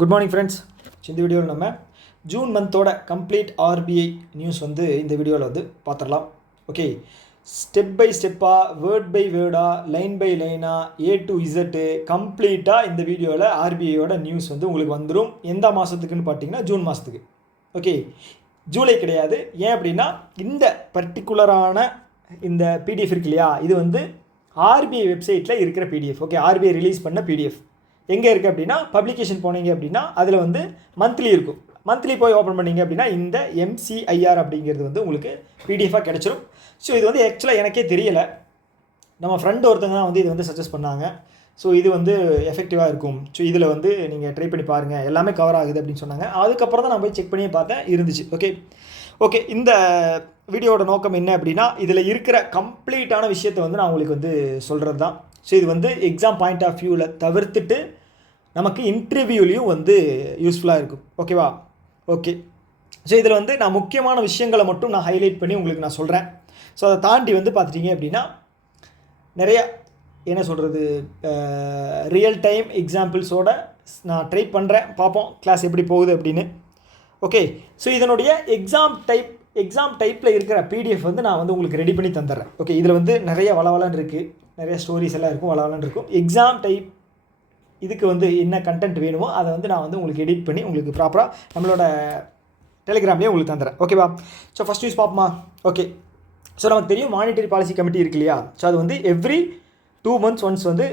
Good morning friends. இந்த வீடியோவில் நம்ம ஜூன் மந்தோட கம்ப்ளீட் ஆர்பிஐ நியூஸ் வந்து இந்த வீடியோவில் வந்து பார்த்துடலாம். ஓகே, ஸ்டெப் பை ஸ்டெப்பாக, வேர்ட் பை வேர்டாக, லைன் பை லைனாக, A to Z கம்ப்ளீட்டாக இந்த வீடியோவில் ஆர்பிஐயோட நியூஸ் வந்து உங்களுக்கு வந்துடும். எந்த மாதத்துக்குன்னு பார்த்தீங்கன்னா ஜூன் மாதத்துக்கு. ஓகே, ஜூலை கிடையாது. ஏன் அப்படின்னா இந்த பர்டிகுலரான இந்த பிடிஎஃப் இருக்கு இல்லையா, இது வந்து ஆர்பிஐ வெப்சைட்டில் இருக்கிற பிடிஎஃப். ஓகே, ஆர்பிஐ ரிலீஸ் பண்ண பிடிஎஃப் எங்கே இருக்குது அப்படின்னா, பப்ளிகேஷன் போனீங்க அப்படின்னா அதில் வந்து மந்த்லி இருக்கும். மந்த்லி போய் ஓப்பன் பண்ணிங்க அப்படின்னா இந்த MCIR அப்படிங்கிறது வந்து உங்களுக்கு பிடிஎஃபாக கிடச்சிரும். ஸோ இது வந்து ஆக்சுவலாக எனக்கே தெரியலை, நம்ம ஃப்ரெண்ட் ஒருத்தங்க தான் வந்து இது வந்து சஜஸ்ட் பண்ணாங்க. ஸோ இது வந்து எஃபெக்டிவாக இருக்கும், ஸோ இதில் வந்து நீங்கள் ட்ரை பண்ணி பாருங்கள், எல்லாமே கவர் ஆகுது அப்படின்னு சொன்னாங்க. அதுக்கப்புறம் தான் நான் போய் செக் பண்ணி பார்த்தேன், இருந்துச்சு. ஓகே, இந்த வீடியோட நோக்கம் என்ன அப்படின்னா, இதில் இருக்கிற கம்ப்ளீட்டான விஷயத்தை வந்து நான் உங்களுக்கு வந்து சொல்கிறது தான். ஸோ இது வந்து எக்ஸாம் பாயிண்ட் ஆஃப் வியூவில் தவிர்த்துட்டு நமக்கு இன்டர்வியூலையும் வந்து யூஸ்ஃபுல்லாக இருக்கும். ஓகேவா? ஓகே, ஸோ இதில் வந்து நான் முக்கியமான விஷயங்களை மட்டும் நான் ஹைலைட் பண்ணி உங்களுக்கு நான் சொல்கிறேன். ஸோ அதை தாண்டி வந்து பார்த்துட்டிங்க அப்படின்னா நிறையா என்ன சொல்கிறது, ரியல் டைம் எக்ஸாம்பிள்ஸோட நான் ட்ரை பண்ணுறேன், பார்ப்போம் கிளாஸ் எப்படி போகுது அப்படின்னு. ஓகே, ஸோ இதனுடைய எக்ஸாம் டைப்பில் இருக்கிற பிடிஎஃப் வந்து நான் வந்து உங்களுக்கு ரெடி பண்ணி தந்துடுறேன். ஓகே, இதில் வந்து நிறைய வளவலன்னு இருக்குது, நிறைய ஸ்டோரிஸ் எல்லாம் இருக்கும், வளவலன்னு இருக்கும். எக்ஸாம் டைப் இதுக்கு வந்து என்ன கண்டென்ட் வேணுமோ அதை வந்து நான் வந்து உங்களுக்கு எடிட் பண்ணி உங்களுக்கு ப்ராப்பராக நம்மளோட டெலிகிராம்லேயே உங்களுக்கு தந்துடுறேன். ஓகேவா? ஸோ ஃபஸ்ட் நியூஸ் பார்ப்போமா? ஓகே, ஸோ நமக்கு தெரியும் மானிட்டரி பாலிசி கமிட்டி இருக்கு இல்லையா, ஸோ அது வந்து எவ்ரி 2 months ஒன்ஸ் வந்து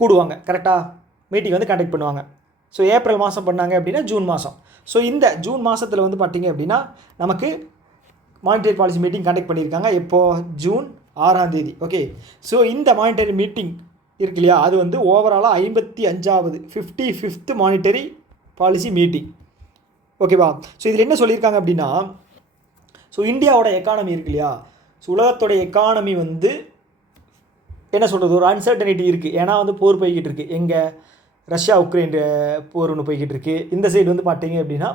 கூடுவாங்க. கரெக்டாக மீட்டிங் வந்து கண்டக்ட் பண்ணுவாங்க. ஸோ ஏப்ரல் மாதம் பண்ணாங்க அப்படின்னா ஜூன் மாதம். ஸோ இந்த ஜூன் மாதத்தில் வந்து பார்த்திங்க அப்படின்னா நமக்கு மானிட்டரி பாலிசி மீட்டிங் கண்டக்ட் பண்ணியிருக்காங்க. எப்போது? ஜூன் 6ஆம் தேதி. ஓகே, ஸோ இந்த மானிட்டரி மீட்டிங் இருக்கு இல்லையா, அது வந்து ஓவராலாக 55வது 55th மானிட்டரி பாலிசி மீட்டிங். ஓகேவா? ஸோ இதில் என்ன சொல்லியிருக்காங்க அப்படின்னா, ஸோ இந்தியாவோட எக்கானமி இருக்கு இல்லையா, ஸோ உலகத்தோட எக்கானமி வந்து என்ன சொல்கிறது, ஒரு அன்சர்டனிட்டி இருக்குது. ஏன்னா வந்து போர் போய்கிட்டு இருக்குது. எங்கே? ரஷ்யா உக்ரைன் போர் ஒன்று போய்கிட்டு இருக்குது. இந்த சைடு வந்து பார்த்தீங்க அப்படின்னா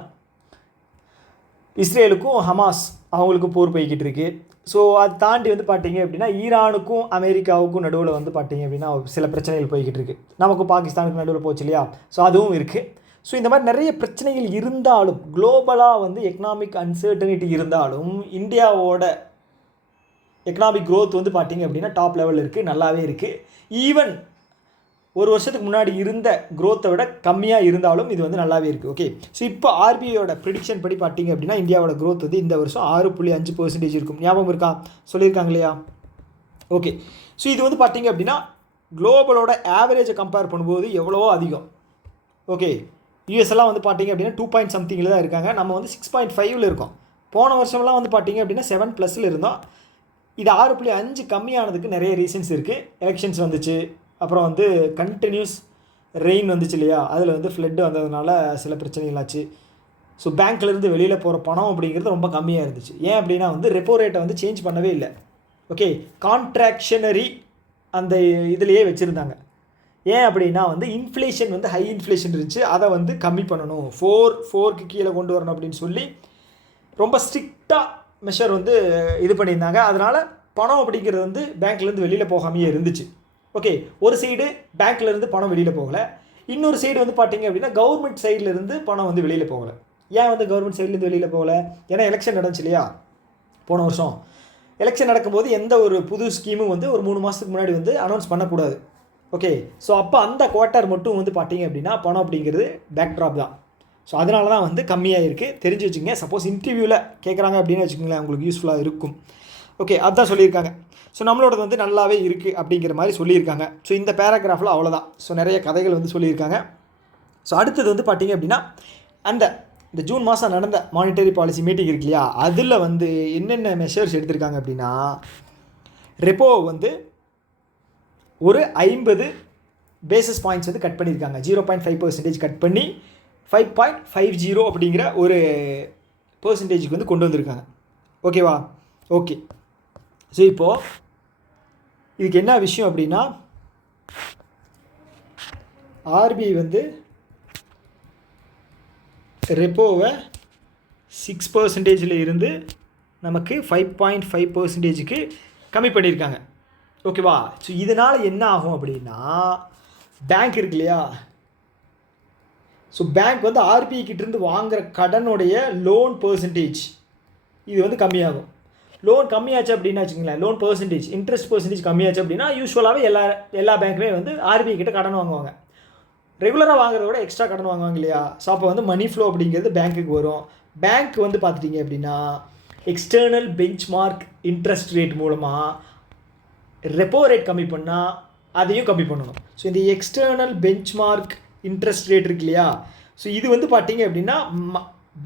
இஸ்ரேலுக்கும் ஹமாஸ் அவங்களுக்கும் போர் போய்கிட்டு இருக்குது. ஸோ அது தாண்டி வந்து பார்த்தீங்க அப்படின்னா ஈரானுக்கும் அமெரிக்காவுக்கும் நடுவில் வந்து பார்த்தீங்க அப்படின்னா சில பிரச்சனைகள் போய்கிட்டு இருக்குது. நமக்கும் பாகிஸ்தானுக்கும் நடுவில் போச்சு இல்லையா, ஸோ அதுவும் இருக்குது. ஸோ இந்த மாதிரி நிறைய பிரச்சனைகள் இருந்தாலும், குளோபலாக வந்து எக்கனாமிக் அன்சர்டனிட்டி இருந்தாலும், இந்தியாவோட எக்கனாமிக் க்ரோத் வந்து பார்த்தீங்க அப்படின்னா டாப் லெவலில் இருக்குது, நல்லாவே இருக்குது. ஈவன் ஒரு வருஷத்துக்கு முன்னாடி இருந்த க்ரோத்தை விட கம்மியாக இருந்தாலும் இது வந்து நல்லாவே இருக்குது. ஓகே, ஸோ இப்போ ஆர்பிஐயோட ப்ரிடிக்ஷன் படி பார்த்தீங்க அப்படின்னா இந்தியாவோட க்ரோத் வந்து இந்த வருஷம் 6.5% இருக்கும். ஞாபகம் இருக்கா? சொல்லியிருக்காங்க இல்லையா? ஓகே, ஸோ இது வந்து பார்த்தீங்க அப்படின்னா குளோபலோட ஆவரேஜை கம்பேர் பண்ணும்போது எவ்வளவோ அதிகம். ஓகே, யூஎஸ்எல்லாம் வந்து பார்த்தீங்க அப்படின்னா 2 something தான் இருக்காங்க, நம்ம வந்து 6.5 இருக்கோம். போன வருஷம்லாம் வந்து பார்த்தீங்க அப்படின்னா 7+ இருந்தோம். இது 6.5 கம்மியானதுக்கு நிறைய ரீசன்ஸ் இருக்குது. எலெக்ஷன்ஸ் வந்துச்சு, அப்புறம் வந்து கண்டினியூஸ் ரெயின் வந்துச்சு இல்லையா, அதில் வந்து ஃப்ளட்டு வந்ததுனால சில பிரச்சனைகள் ஆச்சு. ஸோ பேங்க்லேருந்து வெளியில் போகிற பணம் அப்படிங்கிறது ரொம்ப கம்மியாக இருந்துச்சு. ஏன் அப்படின்னா வந்து ரெப்போ ரேட்டை வந்து சேஞ்ச் பண்ணவே இல்லை. ஓகே, கான்ட்ராக்ஷனரி அந்த இதுலேயே வச்சுருந்தாங்க. ஏன் அப்படின்னா வந்து இன்ஃப்ளேஷன் வந்து ஹை இன்ஃப்ளேஷன் இருந்துச்சு, அதை வந்து கம்மி பண்ணணும், 4க்கு கீழே கொண்டு வரணும் அப்படின்னு சொல்லி ரொம்ப ஸ்ட்ரிக்டாக மெஷர் வந்து இது பண்ணியிருந்தாங்க. அதனால் பணம் அப்படிங்கிறது வந்து பேங்க்லேருந்து வெளியில் போகாமையே இருந்துச்சு. ஓகே, ஒரு சைடு பேங்க்லேருந்து பணம் வெளியில் போகலை, இன்னொரு சைடு வந்து பார்த்தீங்க அப்படின்னா கவர்மெண்ட் சைட்லேருந்து பணம் வந்து வெளியில் போகலை. ஏன் வந்து கவர்மெண்ட் சைட்லேருந்து வெளியில் போகலை? ஏன்னா எலெக்ஷன் நடந்துச்சு இல்லையா போன வருஷம். எலெக்ஷன் நடக்கும்போது எந்த ஒரு புது ஸ்கீமும் வந்து ஒரு 3 மாதத்துக்கு முன்னாடி வந்து அனௌன்ஸ் பண்ணக்கூடாது. ஓகே, ஸோ அப்போ அந்த குவார்ட்டர் மட்டும் வந்து பார்த்தீங்க அப்படின்னா பணம் அப்படிங்கிறது பேக்ட்ராப் தான். ஸோ அதனால தான் வந்து கம்மியாக இருக்குது, தெரிஞ்சு வச்சுங்க. சப்போஸ் இன்டர்வியூவில் கேட்குறாங்க அப்படின்னு வச்சுக்கோங்களேன், உங்களுக்கு யூஸ்ஃபுல்லாக இருக்கும். ஓகே, அதுதான் சொல்லியிருக்காங்க. ஸோ நம்மளோடது வந்து நல்லாவே இருக்குது அப்படிங்கிற மாதிரி சொல்லியிருக்காங்க. ஸோ இந்த பேராகிராஃபில் அவ்வளோதான். ஸோ நிறைய கதைகள் வந்து சொல்லியிருக்காங்க. ஸோ அடுத்தது வந்து பார்த்திங்க அப்படின்னா இந்த ஜூன் மாதம் நடந்த மானிட்டரி பாலிசி மீட்டிங் இருக்கு இல்லையா, அதில் வந்து என்னென்ன மெஷர்ஸ் எடுத்திருக்காங்க அப்படின்னா, ரெப்போ வந்து ஒரு 50 பேசிஸ் பாயிண்ட்ஸ் வந்து கட் பண்ணியிருக்காங்க. 0.5% கட் பண்ணி 5.50 அப்படிங்கிற ஒரு பெர்சன்டேஜுக்கு வந்து கொண்டு வந்திருக்காங்க. ஓகேவா? ஓகே, ஸோ இப்போது இதுக்கு என்ன விஷயம் அப்படின்னா, ஆர்பிஐ வந்து ரெப்போவை 6% இருந்து நமக்கு 5.5%க்கு கம்மி பண்ணியிருக்காங்க. ஓகேவா? ஸோ இதனால் என்ன ஆகும் அப்படின்னா, பேங்க் இருக்கு இல்லையா, ஸோ பேங்க் வந்து ஆர்பிஐ கிட்டேருந்து வாங்குகிற கடனுடைய லோன் பெர்சன்டேஜ் இது வந்து கம்மியாகும். லோன் கம்மியாச்சு அப்படின்னா வச்சுக்கோங்களேன், லோன் பெர்சன்டேஜ் இன்ட்ரெஸ்ட் பெர்சன்டேஜ் கம்மியாச்சு அப்படின்னா யூஸ்வலாகவே எல்லா பேங்க்குமே வந்து ஆர்பிஐ கிட்ட கடன் வாங்குவாங்க. ரெகுலராக வாங்குறத விட எக்ஸ்ட்ரா கடன் வாங்குவாங்க இல்லையா. ஸோ அப்போ வந்து மணி ஃப்ளோ அப்படிங்கிறது பேங்க்குக்கு வரும். பேங்க் வந்து பார்த்துட்டிங்க அப்படின்னா எக்ஸ்டர்னல் பெஞ்ச்மார்க் இன்ட்ரெஸ்ட் ரேட் மூலமாக ரெப்போ ரேட் கம்மி பண்ணால் அதையும் கம்மி பண்ணணும். ஸோ இந்த எக்ஸ்டர்னல் பெஞ்ச்மார்க் இன்ட்ரெஸ்ட் ரேட் இருக்கு இல்லையா, ஸோ இது வந்து பார்த்தீங்க அப்படின்னா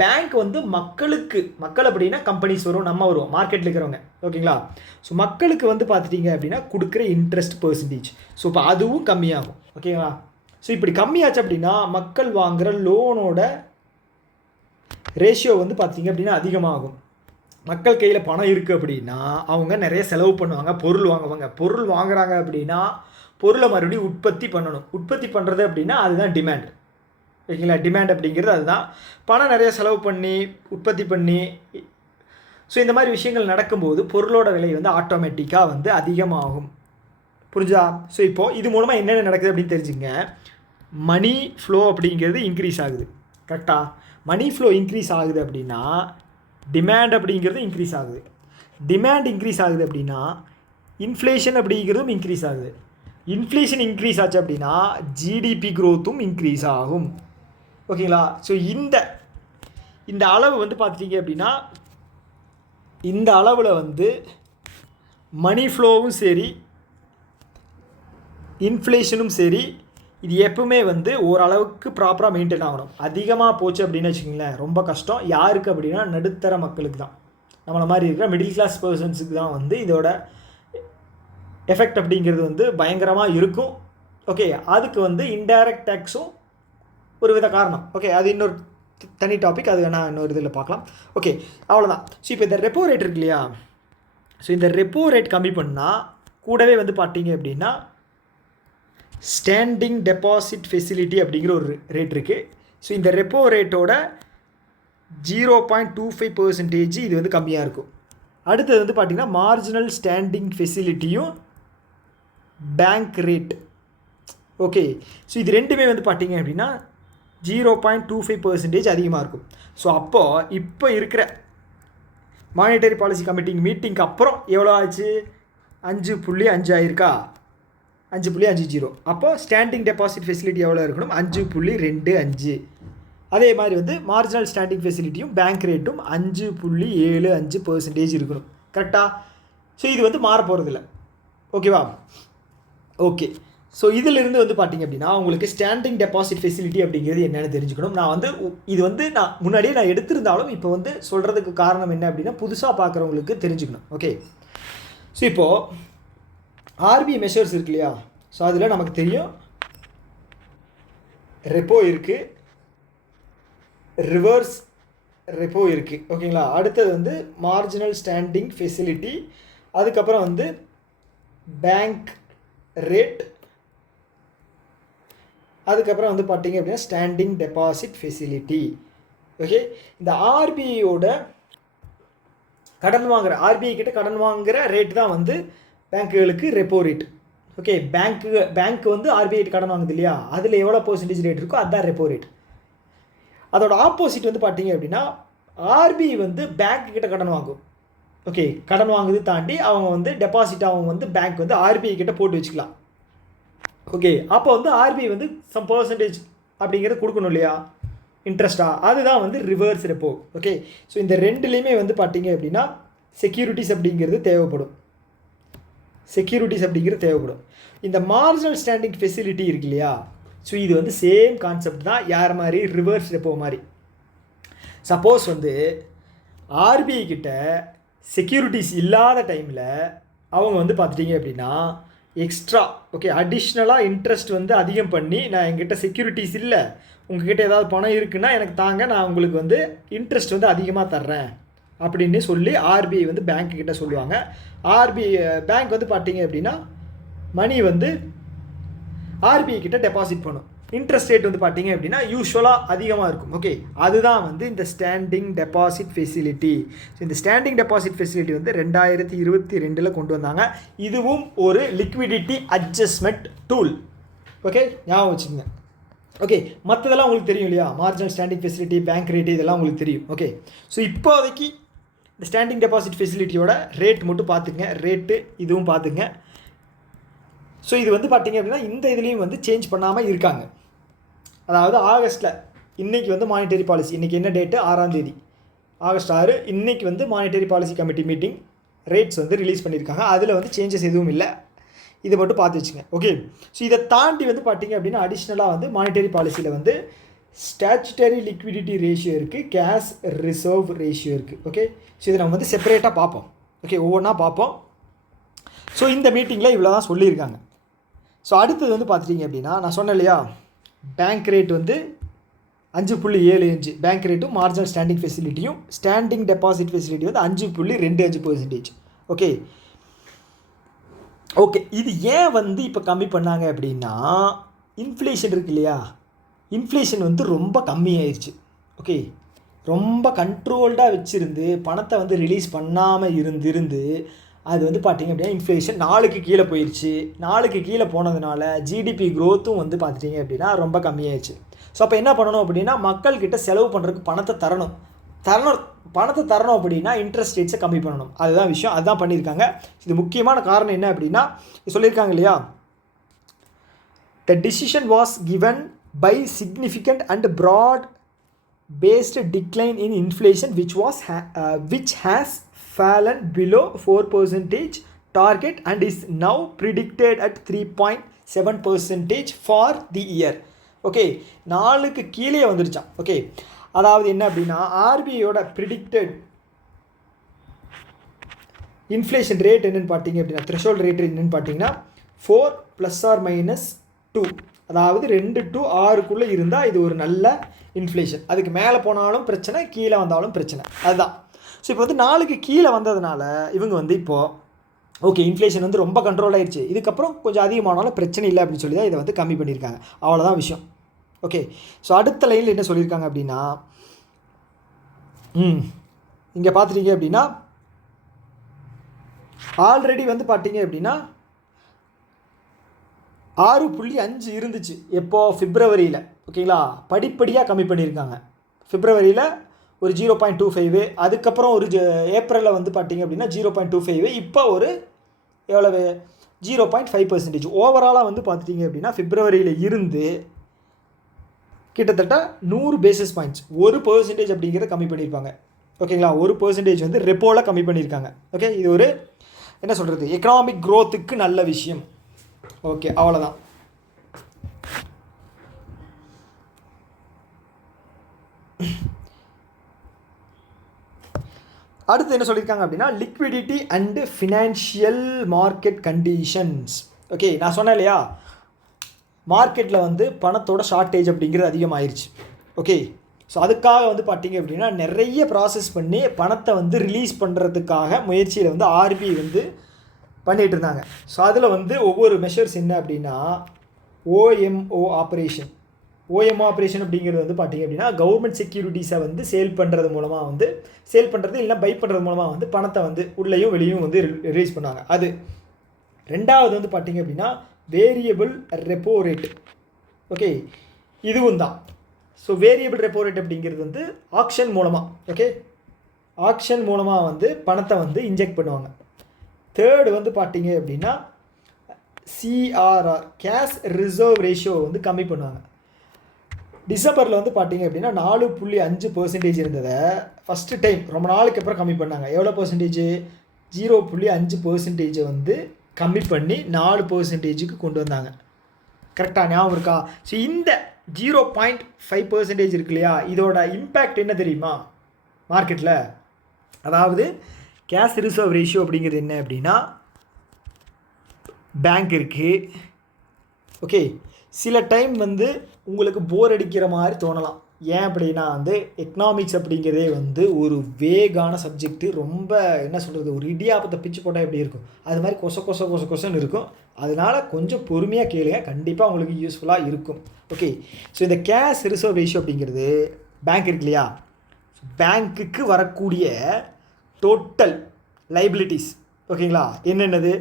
பேங்க் வந்து மக்கள் அப்படின்னா கம்பெனிஸ் வரும், நம்ம வருவோம், மார்க்கெட்டில் இருக்கிறவங்க, ஓகேங்களா. ஸோ மக்களுக்கு வந்து பார்த்துட்டிங்க அப்படின்னா கொடுக்குற இன்ட்ரெஸ்ட் பெர்சன்டேஜ், ஸோ இப்போ அதுவும் கம்மியாகும், ஓகேங்களா. ஸோ இப்படி கம்மியாச்சு அப்படின்னா மக்கள் வாங்குகிற லோனோட ரேஷியோ வந்து பார்த்திங்க அப்படின்னா அதிகமாகும். மக்கள் கையில் பணம் இருக்குது அப்படின்னா அவங்க நிறைய செலவு பண்ணுவாங்க, பொருள் வாங்குவாங்க. பொருள் வாங்குறாங்க அப்படின்னா பொருளை மறுபடியும் உற்பத்தி பண்ணணும். உற்பத்தி பண்ணுறது அப்படின்னா அதுதான் டிமாண்ட், ஓகேங்களா. டிமாண்ட் அப்படிங்கிறது அதுதான். பணம் நிறைய செலவு பண்ணி உற்பத்தி பண்ணி, ஸோ இந்த மாதிரி விஷயங்கள் நடக்கும்போது பொருளோட விலை வந்து ஆட்டோமேட்டிக்காக வந்து அதிகமாகும். புரிஞ்சா? ஸோ இப்போது இது மூலமாக என்னென்ன நடக்குது அப்படின்னு தெரிஞ்சுங்க. மணி ஃப்ளோ அப்படிங்கிறது இன்க்ரீஸ் ஆகுது, கரெக்டாக. மணி ஃப்ளோ இன்க்ரீஸ் ஆகுது அப்படின்னா டிமாண்ட் அப்படிங்கிறது இன்க்ரீஸ் ஆகுது. டிமாண்ட் இன்க்ரீஸ் ஆகுது அப்படின்னா இன்ஃப்ளேஷன் அப்படிங்கிறதும் இன்க்ரீஸ் ஆகுது. இன்ஃப்ளேஷன் இன்க்ரீஸ் ஆச்சு அப்படின்னா ஜிடிபி க்ரோத்தும் இன்க்ரீஸ் ஆகும், ஓகேங்களா. ஸோ இந்த அளவு வந்து பார்த்துட்டிங்க அப்படின்னா இந்த அளவில் வந்து மணி ஃப்ளோவும் சரி இன்ஃப்ளேஷனும் சரி இது எப்பவுமே வந்து ஓரளவுக்கு ப்ராப்பராக மெயின்டைன் ஆகணும். அதிகமாக போச்சு அப்படின்னு வச்சுக்கிங்களேன் ரொம்ப கஷ்டம். யாருக்கு அப்படின்னா நடுத்தர மக்களுக்கு தான், நம்மளை மாதிரி இருக்கிற மிடில் கிளாஸ் பர்சன்ஸுக்கு தான் வந்து இதோட எஃபெக்ட் அப்படிங்கிறது வந்து பயங்கரமாக இருக்கும். ஓகே, அதுக்கு வந்து இன்டைரக்ட் டேக்ஸும் ஒரு வித காரணம். ஓகே, அது இன்னொரு தனி டாபிக், அது வேணால் இன்னொரு இதில் பார்க்கலாம். ஓகே, அவ்வளோதான். ஸோ இப்போ இந்த ரெப்போ ரேட் இருக்கு இல்லையா, ஸோ இந்த ரெப்போ ரேட் கம்மி பண்ணால் கூடவே வந்து பார்த்தீங்க அப்படின்னா ஸ்டாண்டிங் டெபாசிட் ஃபெசிலிட்டி அப்படிங்கிற ஒரு ரேட் இருக்குது. ஸோ இந்த ரெப்போ ரேட்டோட 0.25% இது வந்து கம்மியாக இருக்கும். அடுத்தது வந்து பார்த்திங்கன்னா மார்ஜினல் ஸ்டாண்டிங் ஃபெசிலிட்டியும் பேங்க் ரேட். ஓகே, ஸோ இது ரெண்டுமே வந்து பார்த்திங்க அப்படின்னா 0.25% அதிகமாக இருக்கும். ஸோ இப்போ இருக்கிற மானிட்டரி பாலிசி கமிட்டி மீட்டிங்க்கு அப்புறம் எவ்வளோ ஆச்சு, 5.5 ஆயிருக்கா, 5.50. அப்போது ஸ்டாண்டிங் டெபாசிட் ஃபெசிலிட்டி எவ்வளோ இருக்கணும், 5.25. அதே மாதிரி வந்து மார்ஜினல் ஸ்டாண்டிங் ஃபெசிலிட்டியும் பேங்க் ரேட்டும் 5.75% இருக்கணும், கரெக்டாக. ஸோ இது வந்து மாற போகிறதில்ல, ஓகேவா. ஓகே, ஸோ இதிலிருந்து வந்து பார்த்திங்க அப்படின்னா உங்களுக்கு ஸ்டாண்டிங் டெபாசிட் ஃபெசிலிட்டி அப்படிங்கிறது என்னென்னு தெரிஞ்சுக்கணும். நான் வந்து இது வந்து முன்னாடியே நான் எடுத்திருந்தாலும் இப்போ வந்து சொல்கிறதுக்கு காரணம் என்ன அப்படின்னா புதுசாக பார்க்குறவங்களுக்கு தெரிஞ்சுக்கணும். ஓகே, ஸோ இப்போது ஆர்பிஐ மெஷர்ஸ் இருக்கு இல்லையா, ஸோ அதில் நமக்கு தெரியும் ரெப்போ இருக்குது, ரிவர்ஸ் ரெப்போ இருக்குது, ஓகேங்களா. அடுத்தது வந்து மார்ஜினல் ஸ்டாண்டிங் ஃபெசிலிட்டி, அதுக்கப்புறம் வந்து பேங்க் ரேட், அதுக்கப்புறம் வந்து பார்த்திங்க அப்படின்னா ஸ்டாண்டிங் டெபாசிட் ஃபெசிலிட்டி. ஓகே, இந்த ஆர்பிஐயோட ஆர்பிஐ கிட்ட கடன் வாங்குகிற ரேட் தான் வந்து பேங்க்குகளுக்கு ரெப்போ ரேட். ஓகே, பேங்க் வந்து ஆர்பிஐ கடன் வாங்குது இல்லையா, அதில் எவ்வளோ பெர்சன்டேஜ் ரேட் இருக்கோ அதுதான் ரெப்போ ரேட். அதோட ஆப்போசிட் வந்து பார்த்தீங்க அப்படின்னா ஆர்பிஐ வந்து பேங்க் கிட்ட கடன் வாங்கும். ஓகே, கடன் வாங்குது தாண்டி அவங்க வந்து டெபாசிட் அவங்க வந்து பேங்க் வந்து ஆர்பிஐ கிட்ட போட்டு வச்சுக்கலாம். ஓகே, அப்போ வந்து ஆர்பிஐ வந்து சம் பர்சன்டேஜ் அப்படிங்கிறது கொடுக்கணும் இல்லையா, இன்ட்ரெஸ்ட்டாக, அதுதான் வந்து ரிவர்ஸ் ரெப்போ. ஓகே, ஸோ இந்த ரெண்டுலேயுமே வந்து பார்த்தீங்க அப்படின்னா செக்யூரிட்டிஸ் அப்படிங்கிறது தேவைப்படும். இந்த மார்ஜினல் ஸ்டாண்டிங் ஃபெசிலிட்டி இருக்கு இல்லையா, ஸோ இது வந்து சேம் கான்செப்ட் தான். யார் மாதிரி, ரிவர்ஸ் ரெப்போ மாதிரி. சப்போஸ் வந்து ஆர்பிஐ கிட்ட செக்யூரிட்டிஸ் இல்லாத டைமில் அவங்க வந்து பார்த்துட்டிங்க அப்படின்னா எக்ஸ்ட்ரா அடிஷ்னலாக இன்ட்ரெஸ்ட் வந்து அதிகம் பண்ணி, நான் எங்கிட்ட செக்யூரிட்டிஸ் இல்லை, உங்ககிட்ட ஏதாவது பணம் இருக்குன்னா எனக்கு தாங்க, நான் உங்களுக்கு வந்து இன்ட்ரெஸ்ட் வந்து அதிகமாக தர்றேன் அப்படின்னு சொல்லி ஆர்பிஐ வந்து பேங்க் கிட்ட சொல்லுவாங்க. பேங்க் வந்து பார்த்தீங்க அப்படின்னா மணி வந்து ஆர்பிஐ கிட்ட டெபாசிட் பண்ணும். இன்ட்ரெஸ்ட் ரேட் வந்து பார்த்தீங்க அப்படின்னா யூஸ்வலாக அதிகமாக இருக்கும். ஓகே, அதுதான் வந்து இந்த ஸ்டாண்டிங் டெபாசிட் ஃபெசிலிட்டி. ஸோ இந்த ஸ்டாண்டிங் டெபாசிட் ஃபெசிலிட்டி வந்து 2022 கொண்டு வந்தாங்க. இதுவும் ஒரு லிக்விடிட்டி அட்ஜஸ்ட்மெண்ட் டூல். ஓகே, ஞாபகம் வச்சுக்கோங்க. ஓகே, மற்றதெல்லாம் உங்களுக்கு தெரியும் இல்லையா, marginal standing facility, bank rate, இதெல்லாம் உங்களுக்கு தெரியும். ஓகே, ஸோ இப்போதைக்கு இந்த ஸ்டாண்டிங் டெபாசிட் ஃபெசிலிட்டியோட ரேட் மட்டும் பார்த்துங்க, ரேட்டு இதுவும் பார்த்துங்க. ஸோ இது வந்து பார்த்தீங்க அப்படின்னா இந்த இதுலேயும் வந்து சேஞ்ச் பண்ணாமல் இருக்காங்க. அதாவது ஆகஸ்ட்டில் இன்றைக்கி வந்து மானிட்டரி பாலிசி, இன்றைக்கி என்ன டேட்டு, 6ஆம் தேதி, ஆகஸ்ட் 6, இன்றைக்கி வந்து monetary policy committee meeting rates வந்து ரிலீஸ் பண்ணியிருக்காங்க. அதில் வந்து சேஞ்சஸ் எதுவும் இல்லை, இதை மட்டும் பார்த்து வச்சுங்க. ஓகே, ஸோ இதை தாண்டி வந்து பார்த்தீங்க அப்படின்னா அடிஷ்னலாக வந்து மானிட்டரி பாலிசியில் வந்து ஸ்டாச்சுட்டரி லிக்விடிட்டி ரேஷியோ இருக்குது, கேஷ் ரிசர்வ் ரேஷியோ இருக்குது. ஓகே, ஸோ இதை நம்ம வந்து செப்பரேட்டாக பார்ப்போம். ஓகே, ஒவ்வொன்றா பார்ப்போம். ஸோ இந்த மீட்டிங்கில் இவ்வளோ தான் சொல்லியிருக்காங்க. ஸோ அடுத்தது வந்து பார்த்துட்டிங்க அப்படின்னா நான் சொன்னேன் இல்லையா, பேங்க் ரேட் வந்து 5.75 பேங்க் ரேட்டும் மார்ஜினல் ஸ்டாண்டிங் ஃபெசிலிட்டியும், ஸ்டாண்டிங் டெபாசிட் ஃபெசிலிட்டி வந்து 5.25%. ஓகே ஓகே, இது ஏன் வந்து இப்போ கம்மி பண்ணாங்க அப்படின்னா இன்ஃப்ளேஷன் இருக்கு இல்லையா, இன்ஃப்ளேஷன் வந்து ரொம்ப கம்மியாயிருச்சு. ஓகே, ரொம்ப கண்ட்ரோல்டாக வச்சுருந்து பணத்தை வந்து ரிலீஸ் பண்ணாமல் இருந்து அது வந்து பார்த்திங்க அப்படின்னா இன்ஃப்ளேஷன் நாளுக்கு கீழே போயிடுச்சு. நாளுக்கு கீழே போனதுனால ஜிடிபி க்ரோத்தும் வந்து பார்த்துட்டிங்க அப்படின்னா ரொம்ப கம்மியாயிடுச்சு. ஸோ அப்போ என்ன பண்ணணும் அப்படின்னா மக்கள்கிட்ட செலவு பண்ணுறதுக்கு பணத்தை தரணும் அப்படின்னா இன்ட்ரெஸ்ட் ரேட்ஸை கம்மி பண்ணணும். அதுதான் விஷயம், அதுதான் பண்ணியிருக்காங்க. இது முக்கியமான காரணம் என்ன அப்படின்னா சொல்லியிருக்காங்க இல்லையா, the decision was given by significant and broad based decline in inflation which has fallen below 4% target and is now predicted at 3.7% for the year. Okay, நாளுக்கு கீழே வந்துருச்சான். ஓகே, அதாவது என்ன அப்படின்னா ஆர்பிஐயோட ப்ரிடிக்டட் இன்ஃப்ளேஷன் ரேட் என்னென்னு பார்த்தீங்க அப்படின்னா, த்ரெஷோல்ட் ரேட் என்னென்னு பார்த்தீங்கன்னா 4 ± 2, அதாவது 2 to 6க்குள்ளே இருந்தால் இது ஒரு நல்ல இன்ஃப்ளேஷன். அதுக்கு மேலே போனாலும் பிரச்சனை, கீழே வந்தாலும் பிரச்சனை, அதுதான். ஸோ இப்போ வந்து நாளுக்கு கீழே வந்ததுனால இவங்க வந்து இப்போது ஓகே இன்ஃப்ளேஷன் வந்து ரொம்ப கண்ட்ரோல் ஆகிடுச்சு, இதுக்கப்புறம் கொஞ்சம் அதிகமானாலும் பிரச்சனை இல்லை அப்படின்னு சொல்லி தான் இதை வந்து கம்மி பண்ணியிருக்காங்க. அவ்வளோதான் விஷயம். ஓகே, ஸோ அடுத்த லைனில் என்ன சொல்லியிருக்காங்க அப்படின்னா இங்கே பார்த்துட்டீங்க அப்படின்னா ஆல்ரெடி வந்து பார்த்தீங்க அப்படின்னா 6.5 இருந்துச்சு எப்போது, பிப்ரவரியில். ஓகேங்களா, படிப்படியாக கம்மி பண்ணியிருக்காங்க. பிப்ரவரியில் ஒரு 0.25, அதுக்கப்புறம் ஒரு ஏப்ரலில் வந்து பார்த்திங்க அப்படின்னா 0.25, இப்போ ஒரு எவ்வளவு 0.5%. ஓவராலாக வந்து பார்த்துட்டிங்க அப்படின்னா பிப்ரவரியில் இருந்து கிட்டத்தட்ட 100 பேசிஸ் பாயிண்ட்ஸ் 1% அப்படிங்கிறத கம்மி பண்ணியிருப்பாங்க. ஓகேங்களா, 1% வந்து ரெப்போவில் கம்மி பண்ணியிருக்காங்க. ஓகே, இது ஒரு என்ன சொல்கிறது எக்கனாமிக் க்ரோத்துக்கு நல்ல விஷயம். ஓகே, அவ்வளோதான். அடுத்து என்ன சொல்லியிருக்காங்க அப்படின்னா liquidity and financial market conditions. Okay, நான் சொன்னேன் இல்லையா மார்க்கெட்டில் வந்து பணத்தோட ஷார்ட்டேஜ் அப்படிங்கிறது அதிகமாகிருச்சு. ஓகே, ஸோ அதுக்காக வந்து பார்த்திங்க அப்படின்னா நிறைய ப்ராசஸ் பண்ணி பணத்தை வந்து ரிலீஸ் பண்ணுறதுக்காக முயற்சியில் வந்து ஆர்பிஐ வந்து பண்ணிகிட்டு இருந்தாங்க. ஸோ அதில் வந்து ஒவ்வொரு மெஷர்ஸ் என்ன அப்படின்னா ஓஎம்ஓ ஆப்ரேஷன் அப்படிங்கிறது வந்து பார்த்திங்க அப்படின்னா கவர்மெண்ட் செக்யூரிட்டிஸை வந்து சேல் பண்ணுறது மூலமாக வந்து சேல் பண்ணுறது இல்லை பை பண்ணுறது மூலமாக வந்து பணத்தை வந்து உள்ளேயும் வெளியும் வந்து ரிலீஸ் பண்ணாங்க. அது ரெண்டாவது வந்து பார்த்திங்க அப்படின்னா வேரியபிள் ரெப்போ ரேட். ஓகே, இதுவும் தான். ஸோ வேரியபிள் ரெப்போ ரேட் அப்படிங்கிறது வந்து ஆக்ஷன் மூலமாக, ஓகே ஆக்ஷன் மூலமாக வந்து பணத்தை வந்து இன்ஜெக்ட் பண்ணுவாங்க. தேர்டு வந்து பார்த்திங்க அப்படின்னா சிஆர்ஆர் கேஷ் ரிசர்வ் ரேஷியோ வந்து கம்மி பண்ணுவாங்க. டிசம்பரில் வந்து பார்த்திங்க அப்படின்னா 4.5% இருந்ததை ஃபஸ்ட்டு டைம் ரொம்ப நாளுக்கு அப்புறம் கம்மி பண்ணாங்க. எவ்வளோ பர்சன்டேஜ், 0.5% வந்து கம்மி பண்ணி 4%க்கு கொண்டு வந்தாங்க. கரெக்டாக ஞாபகம் இருக்கா? ஸோ இந்த 0.5% இருக்கு இல்லையா, இதோட இம்பேக்ட் என்ன தெரியுமா மார்க்கெட்டில்? அதாவது கேஷ் ரிசர்வ் ரேஷியோ அப்படிங்கிறது என்ன அப்படின்னா பேங்க் இருக்குது. ஓகே, சில டைம் வந்து உங்களுக்கு போர் அடிக்கிற மாதிரி தோணலாம். ஏன் அப்படின்னா வந்து எக்கனாமிக்ஸ் அப்படிங்கிறதே வந்து ஒரு வேகான சப்ஜெக்ட்டு. ரொம்ப என்ன சொல்கிறது, ஒரு இடியாப்பத்தை பிச்சு போட்டால் எப்படி இருக்கும் அது மாதிரி கொசன்னு இருக்கும். அதனால் கொஞ்சம் பொறுமையாக கேளுங்க, கண்டிப்பாக உங்களுக்கு யூஸ்ஃபுல்லாக இருக்கும். ஓகே, ஸோ இந்த கேஷ் ரிசர்வ் ரேஷியோ அப்படிங்கிறது பேங்க் இருக்கு இல்லையா, பேங்க்குக்கு வரக்கூடிய டோட்டல் லைபிலிட்டிஸ். ஓகேங்களா, என்னென்னது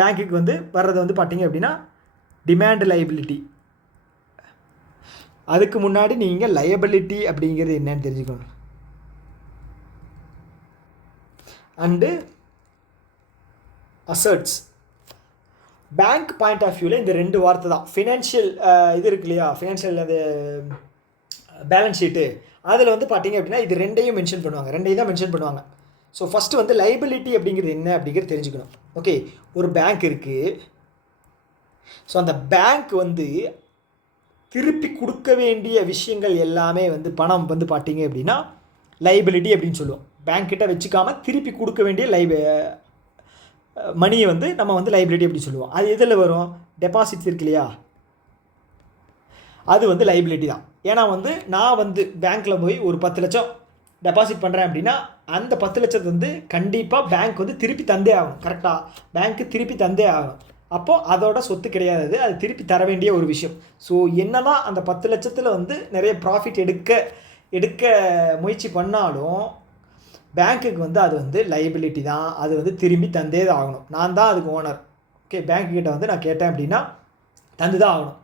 பேங்க்குக்கு வந்து வர்றது வந்து பார்த்திங்க அப்படின்னா டிமாண்ட் லைபிலிட்டி, அதுக்கு முன்னாடி நீங்கள் லையபிலிட்டி அப்படிங்கிறது என்னன்னு தெரிஞ்சுக்கணும். And assets. Bank point of வியூவில் இந்த 2 வார்த்தை தான். ஃபினான்ஷியல் இது இருக்கு இல்லையா, ஃபினான்ஷியல் அது பேலன்ஸ் ஷீட்டு, அதில் வந்து பார்த்தீங்க அப்படின்னா இது 2ஐயும் மென்ஷன் பண்ணுவாங்க, 2ஐயும் தான் மென்ஷன் பண்ணுவாங்க. ஸோ ஃபஸ்ட்டு வந்து லைபிலிட்டி அப்படிங்கிறது என்ன அப்படிங்கிறது தெரிஞ்சுக்கணும். ஓகே, ஒரு பேங்க் இருக்குது. ஸோ அந்த பேங்க் வந்து திருப்பி கொடுக்க வேண்டிய விஷயங்கள் எல்லாமே வந்து பணம் வந்து பார்த்தீங்க அப்படின்னா லைபிலிட்டி அப்படின்னு சொல்லுவோம். பேங்க்கிட்ட வச்சுக்காமல் திருப்பி கொடுக்க வேண்டிய மணியை வந்து நம்ம வந்து லைபிலிட்டி அப்படி சொல்லுவோம். அது எதில் வரும்? டெபாசிட்ஸ் இருக்கு இல்லையா, அது வந்து லைபிலிட்டி தான். ஏன்னா வந்து நான் வந்து பேங்க்கில் போய் ஒரு 10 லட்சம் டெபாசிட் பண்ணுறேன் அப்படின்னா அந்த 10 லட்சத்தை வந்து கண்டிப்பாக பேங்க் வந்து திருப்பி தந்தே ஆகணும். கரெக்டாக பேங்க்கு திருப்பி தந்தே ஆகணும். அப்போது அதோட சொத்து கிடையாது, அது திருப்பி தர வேண்டிய ஒரு விஷயம். ஸோ என்ன தான் அந்த 10 லட்சத்தில் வந்து நிறைய ப்ராஃபிட் எடுக்க முயற்சி பண்ணாலும் பேங்க்குக்கு வந்து அது வந்து லைபிலிட்டி தான், அது வந்து திரும்பி தந்தே தான் ஆகணும். நான் தான் அதுக்கு ஓனர். ஓகே, பேங்க்கிட்ட வந்து நான் கேட்டேன் அப்படின்னா தந்து தான் ஆகணும்.